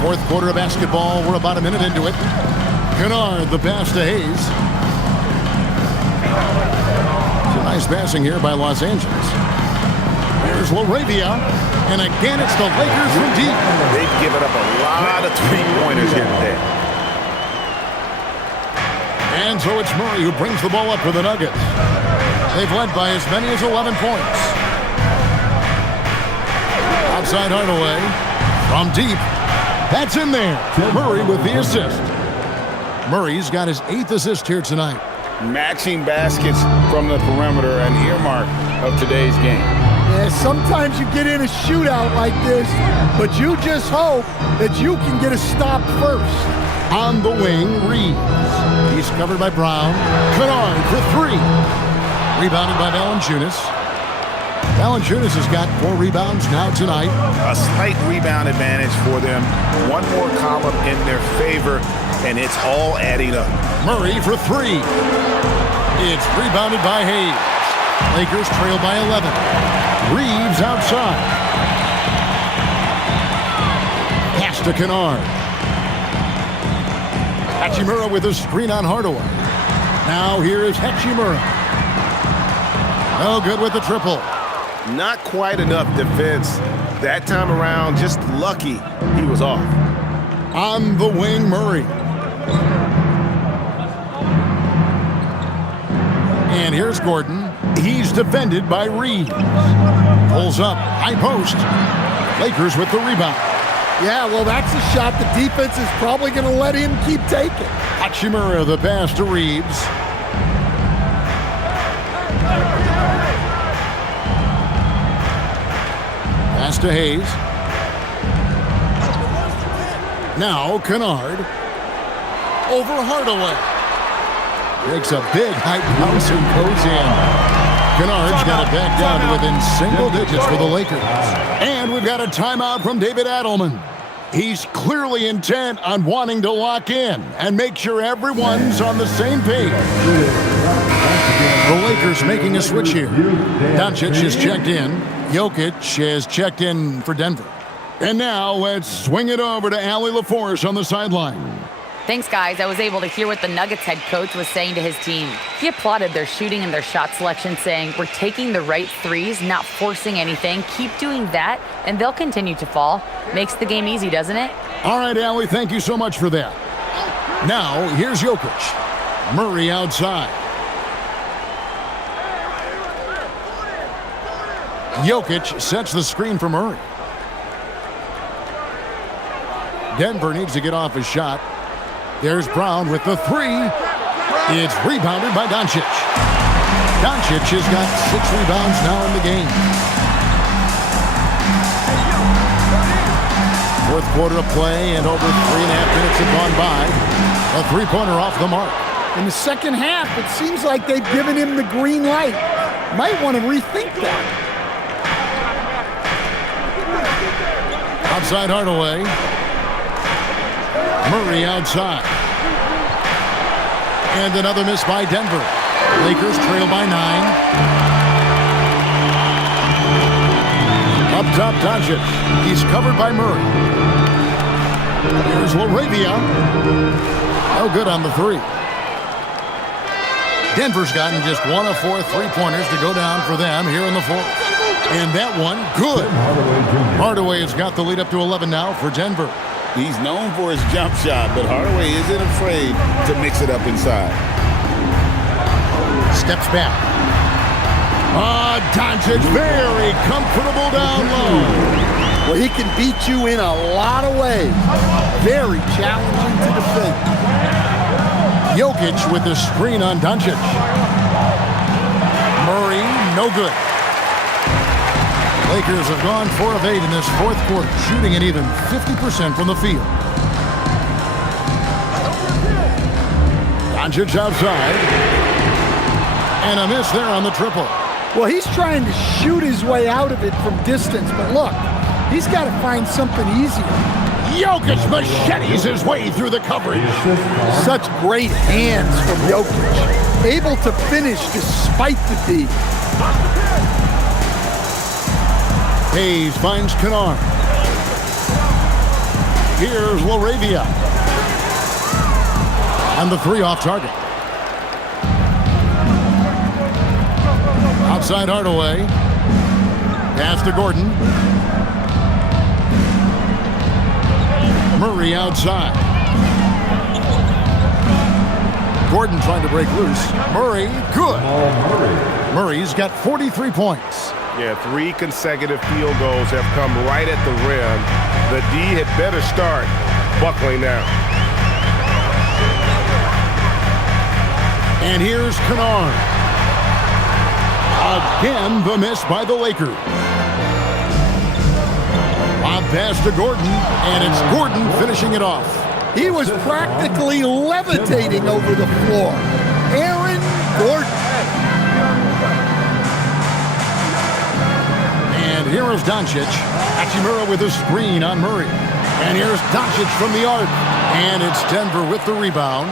Fourth quarter of basketball, we're about a minute into it. Kennard, the pass to Hayes. It's a nice passing here by Los Angeles. There's LaRavia, and again it's the Lakers from deep. They've given up a lot of three-pointers here today. And so it's Murray who brings the ball up for the Nuggets. They've led by as many as 11 points. Outside Hardaway, from deep. That's in there. Murray with the assist. Murray's got his 8th assist here tonight. Matching baskets from the perimeter, an earmark of today's game. Yeah, sometimes you get in a shootout like this, but you just hope that you can get a stop first. On the wing, Reeves. He's covered by Brown. Kennard for 3. Rebounded by Valanciunas. Valanciunas has got 4 rebounds now tonight. A slight rebound advantage for them. One more column in their favor, and it's all adding up. Murray for 3. It's rebounded by Hayes. Lakers trail by 11. Reeves outside. Pass to Kennard. Hachimura with a screen on Hardaway. Now here is Hachimura. No good with the triple. Not quite enough defense. That time around, just lucky he was off. On the wing, Murray. And here's Gordon. He's defended by Reeves. Pulls up, high post. Lakers with the rebound. Yeah, well, that's a shot the defense is probably going to let him keep taking. Hachimura, the pass to Reeves. Pass to Hayes. Now Kennard. Over Hardaway. Makes a big high bounce and goes in. Kennard's got it back down to within single digits for the Lakers. And we've got a timeout from David Adelman. He's clearly intent on wanting to lock in and make sure everyone's on the same page. The Lakers making a switch here. Doncic has checked in. Jokic has checked in for Denver. And now let's swing it over to Allie LaForce on the sideline. Thanks, guys. I was able to hear what the Nuggets head coach was saying to his team. He applauded their shooting and their shot selection, saying, "We're taking the right threes, not forcing anything. Keep doing that, and they'll continue to fall." Makes the game easy, doesn't it? All right, Allie, thank you so much for that. Now, here's Jokic. Murray outside. Jokic sets the screen for Murray. Denver needs to get off a shot. There's Brown with the 3. It's rebounded by Doncic. Doncic has got 6 rebounds now in the game. Fourth quarter of play, and over 3.5 minutes have gone by. A three-pointer off the mark. In the second half, it seems like they've given him the green light. Might want to rethink that. Outside Hardaway. Murray outside. And another miss by Denver. Lakers trail by 9. Up top, Doncic. He's covered by Murray. Here's Laravia. No good on the three. Denver's gotten just 1 of 4 three-pointers to go down for them here in the fourth. And that one, good. Hardaway has got the lead up to 11 now for Denver. He's known for his jump shot, but Hardaway isn't afraid to mix it up inside. Steps back. Doncic very comfortable down low. Well, he can beat you in a lot of ways. Very challenging to defend. Jokic with the screen on Doncic. Murray, no good. Lakers have gone 4 of 8 in this fourth quarter, shooting an even 50% from the field. Doncic outside. And a miss there on the triple. Well, he's trying to shoot his way out of it from distance, but look, he's got to find something easier. Jokic machetes his way through the coverage. Such great hands from Jokic. Able to finish despite the D. Hayes finds Kennard. Here's Laravia. And the three off target. Outside Hardaway. Pass to Gordon. Murray outside. Gordon trying to break loose. Murray, good. Murray's got 43 points. Yeah, 3 consecutive field goals have come right at the rim. The D had better start buckling now. And here's Kennard. Again, the miss by the Lakers. Lob pass to Gordon, and it's Gordon finishing it off. He was practically levitating over the floor. Aaron Gordon. And here is Doncic. Hachimura with a screen on Murray. And here's Doncic from the arc. And it's Denver with the rebound.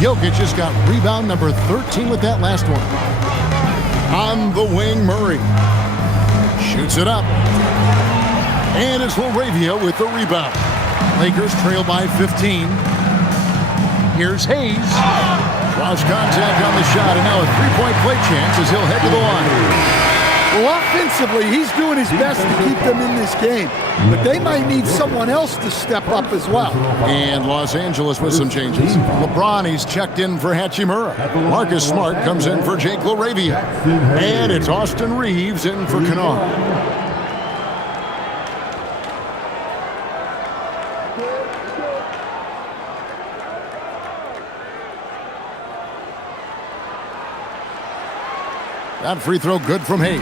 Jokic has got rebound number 13 with that last one. On the wing, Murray. Shoots it up. And it's Laravia with the rebound. Lakers trail by 15. Here's Hayes. Draws contact on the shot, and now a three-point play chance as he'll head to the line. Well, offensively, he's doing his best to keep them in this game. But they might need someone else to step up as well. And Los Angeles with some changes. LeBron, he's checked in for Hachimura. Marcus Smart comes in for Jake Laravia. And it's Austin Reeves in for Kennard. That free throw good from Hayes.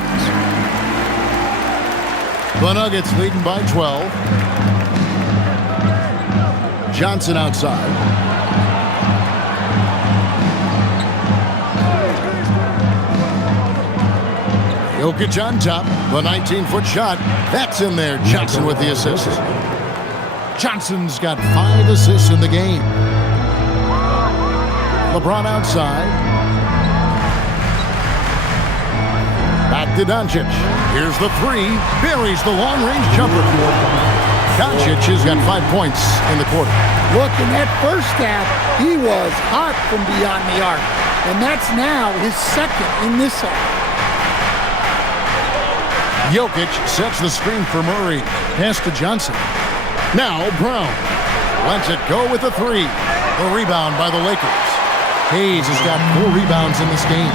The Nuggets leading by 12. Johnson outside. Jokic on top. The 19-foot shot. That's in there. Johnson with the assist. Johnson's got 5 assists in the game. LeBron outside. Back to Doncic. Here's the three. Buries the long-range jumper. Doncic has got 5 points in the quarter. Look, in that first half, he was hot from beyond the arc. And that's now his second in this half. Jokic sets the screen for Murray. Pass to Johnson. Now Brown lets it go with the three. The rebound by the Lakers. Hayes has got 4 rebounds in this game.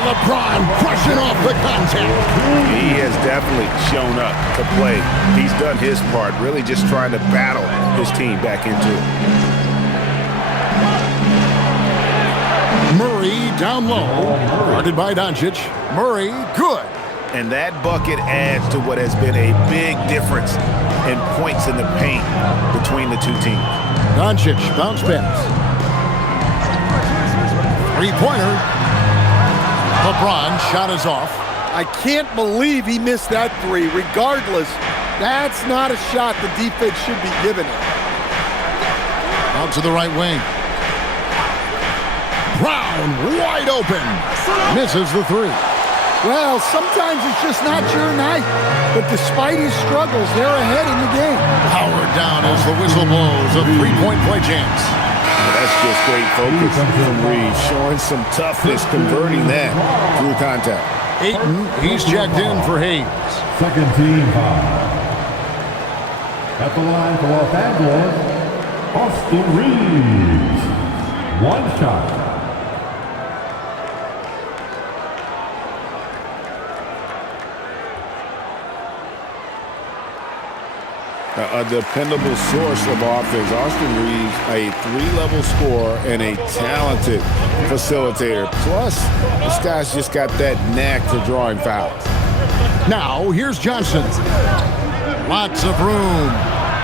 LeBron brushing off the contact. He has definitely shown up to play. He's done his part, really just trying to battle his team back into it. Murray down low. Guarded by Doncic. Murray, good. And that bucket adds to what has been a big difference in points in the paint between the two teams. Doncic, bounce pass. Three-pointer. LeBron, shot is off. I can't believe he missed that three. Regardless, that's not a shot the defense should be giving it. Out to the right wing. Brown, wide open. Misses the three. Well, sometimes it's just not your night. But despite his struggles, they're ahead in the game. Powered down as the whistle blows. A three-point play chance. That's just great focus from Reed, showing some toughness, converting that through contact. Ayton, he's checked in for Hayes. Second team foul. At the line for Los Angeles, Austin Reeves. One shot. A dependable source of offense. Austin Reeves, a three-level scorer and a talented facilitator. Plus, this guy's just got that knack for drawing fouls. Now, here's Johnson. Lots of room.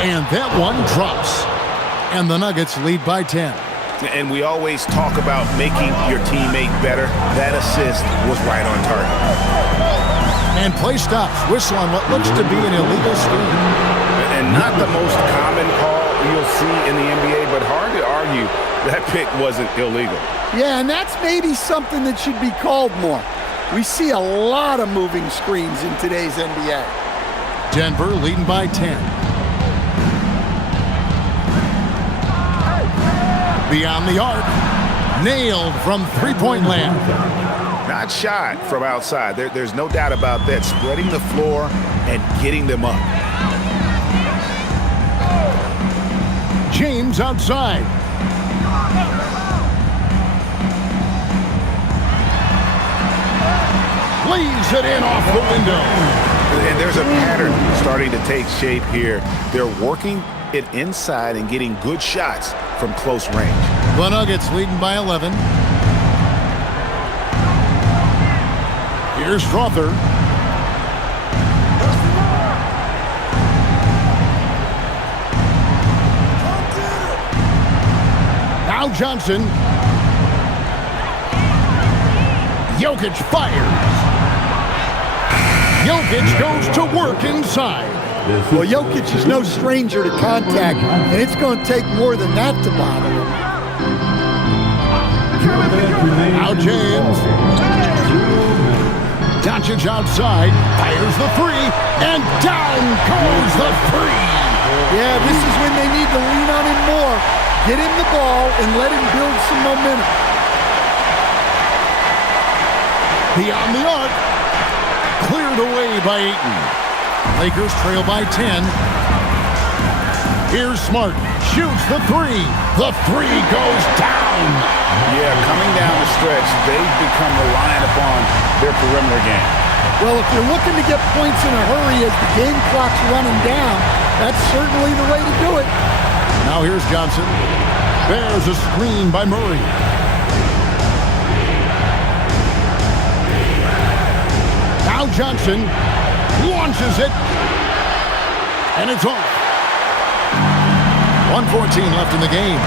And that one drops. And the Nuggets lead by 10. And we always talk about making your teammate better. That assist was right on target. And play stops. Whistle on what looks to be an illegal screen. And not the most common call you'll see in the NBA, but hard to argue that pick wasn't illegal. Yeah, and that's maybe something that should be called more. We see a lot of moving screens in today's NBA. Denver leading by 10. Beyond the arc. Nailed from three-point land. Not shot from outside. There's no doubt about that. Spreading the floor and getting them up. James outside. Lays it in off the window. And there's a pattern starting to take shape here. They're working it inside and getting good shots from close range. The Nuggets leading by 11. Here's Strother. Now Johnson. Jokic fires. Jokic goes to work inside. Well, Jokic is no stranger to contact, and it's going to take more than that to bother him. Now James. Doncic outside, fires the three, and down goes the three. Yeah, this is when they need to lean on him more. Get him the ball and let him build some momentum. Beyond the arc, cleared away by Ayton. Lakers trail by 10. Here's Smart, shoots the three. The three goes down. Yeah, coming down the stretch, they've become reliant upon their perimeter game. Well, if you're looking to get points in a hurry as the game clock's running down, that's certainly the way to do it. Now here's Johnson. There's a screen by Murray. Now Johnson launches it, and it's off. 1:14 left in the game.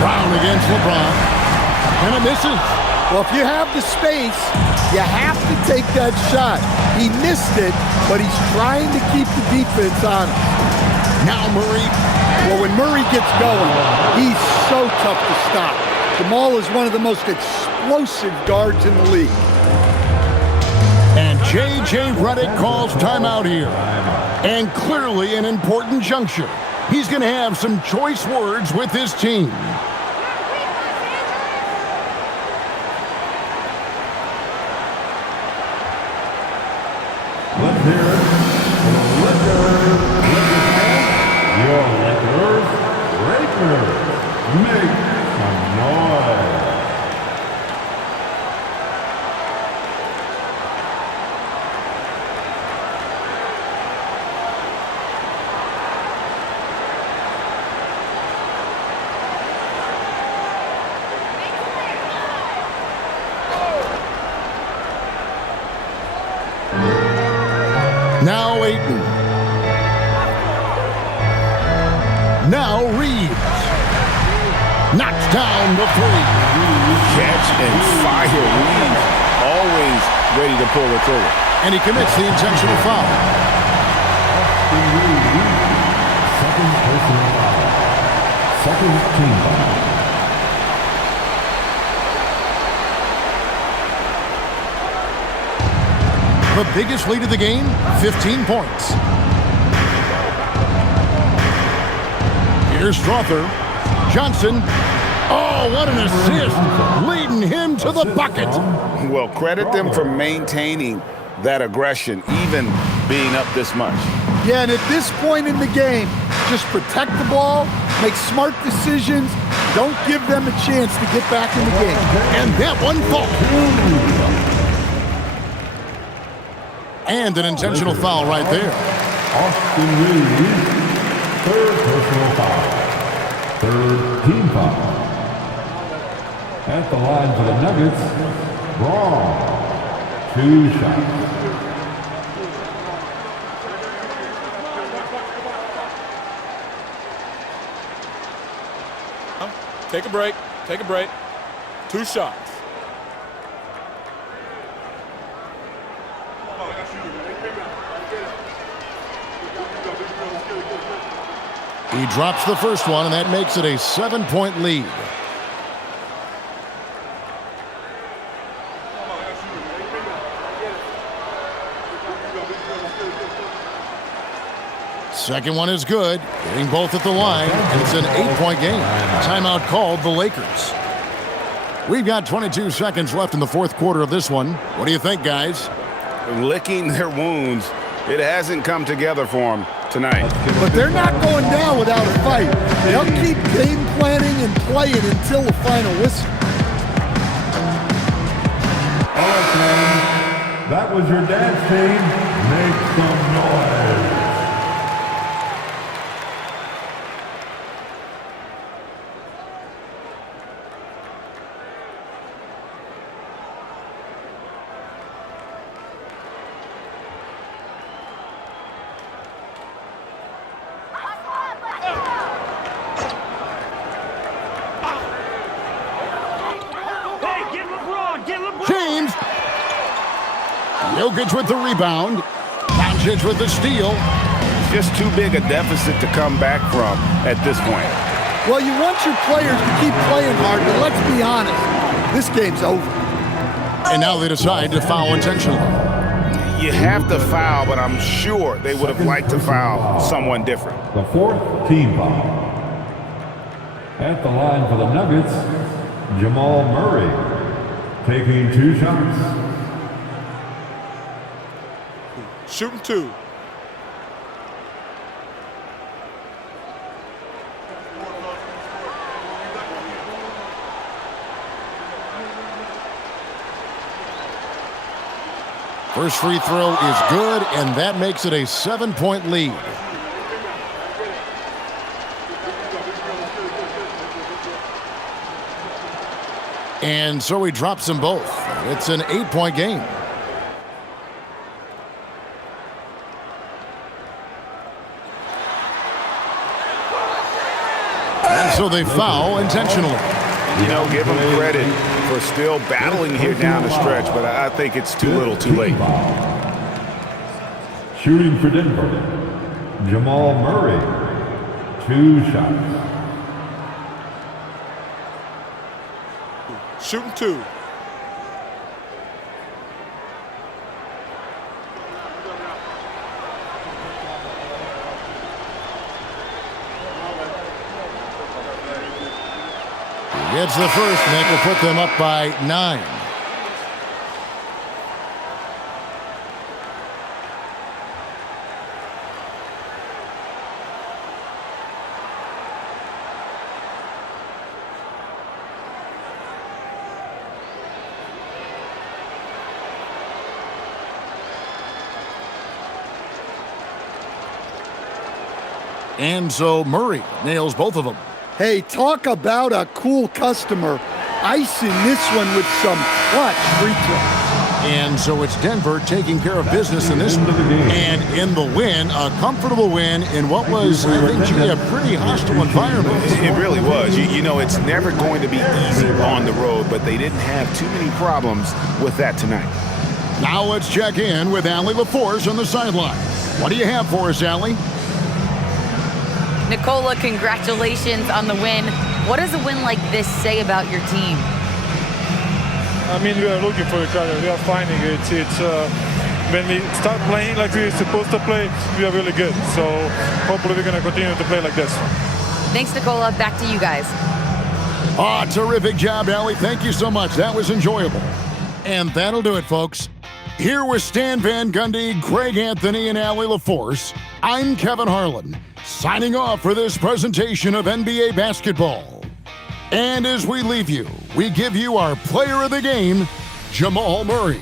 Brown against LeBron, and it misses. Well, if you have the space, you have to take that shot. He missed it, but he's trying to keep the defense honest. Now Murray. Well, when Murray gets going, he's so tough to stop. Jamal is one of the most explosive guards in the league. And J.J. Redick calls timeout here. And clearly an important juncture. He's going to have some choice words with his team. Let's hear it for the Lakers. Your Lakers. Make some noise. Reeves. Knocks down the three. Catch and fire. Reeves always ready to pull the trigger. And he commits the intentional foul. Second personal foul. Second team foul. The biggest lead of the game, 15 points. Here's Strother. Johnson. Oh, what an assist. Leading him to the bucket. Well, credit them for maintaining that aggression, even being up this much. Yeah, and at this point in the game, just protect the ball, make smart decisions, don't give them a chance to get back in the game. And that one falls. And an intentional foul right there. Austin Reeves, third personal foul. Third team foul. At the line for the Nuggets, Braun. 2 shots. Take a break. Take a break. 2 shots. He drops the first one, and that makes it a 7-point lead. Second one is good, getting both at the line, and it's an 8-point game. Timeout called the Lakers. We've got 22 seconds left in the fourth quarter of this one. What do you think, guys? Licking their wounds. It hasn't come together for them tonight. But they're not going down without a fight. They'll keep game planning and playing until the final whistle. All right, man. That was your dance team. Make some noise. James. Jokic with the rebound. Doncic with the steal. Just too big a deficit to come back from at this point. Well, you want your players to keep playing hard, but let's be honest, this game's over. And now they decide to foul intentionally. You have to foul, but I'm sure they would have liked to foul someone different. The fourth team foul. At the line for the Nuggets, Jamal Murray. Taking 2 shots. Shooting 2. First free throw is good, and that makes it a 7-point lead. And so he drops them both. It's an 8-point game. And so they foul intentionally. You know, give them credit for still battling here down the stretch, but I think it's too little too late. Shooting for Denver, Jamal Murray. 2 shots. Shooting 2. Gets the first, and that will put them up by 9. And so Murray nails both of them. Hey, talk about a cool customer. Icing this one with some clutch free throws. And so it's Denver taking care of business in this one. And in the win, a comfortable win in what was, I think, Jimmy, a pretty hostile environment. It really was. You know, it's never going to be easy on the road, but they didn't have too many problems with that tonight. Now let's check in with Allie LaForce on the sideline. What do you have for us, Allie? Nicola, congratulations on the win. What does a win like this say about your team? I mean, we are looking for each other. We are finding it. When we start playing like we're supposed to play, we are really good. So hopefully we're going to continue to play like this. Thanks, Nicola. Back to you guys. Terrific job, Allie. Thank you so much. That was enjoyable. And that'll do it, folks. Here with Stan Van Gundy, Greg Anthony, and Allie LaForce, I'm Kevin Harlan, signing off for this presentation of NBA basketball. And as we leave you, we give you our player of the game, Jamal Murray.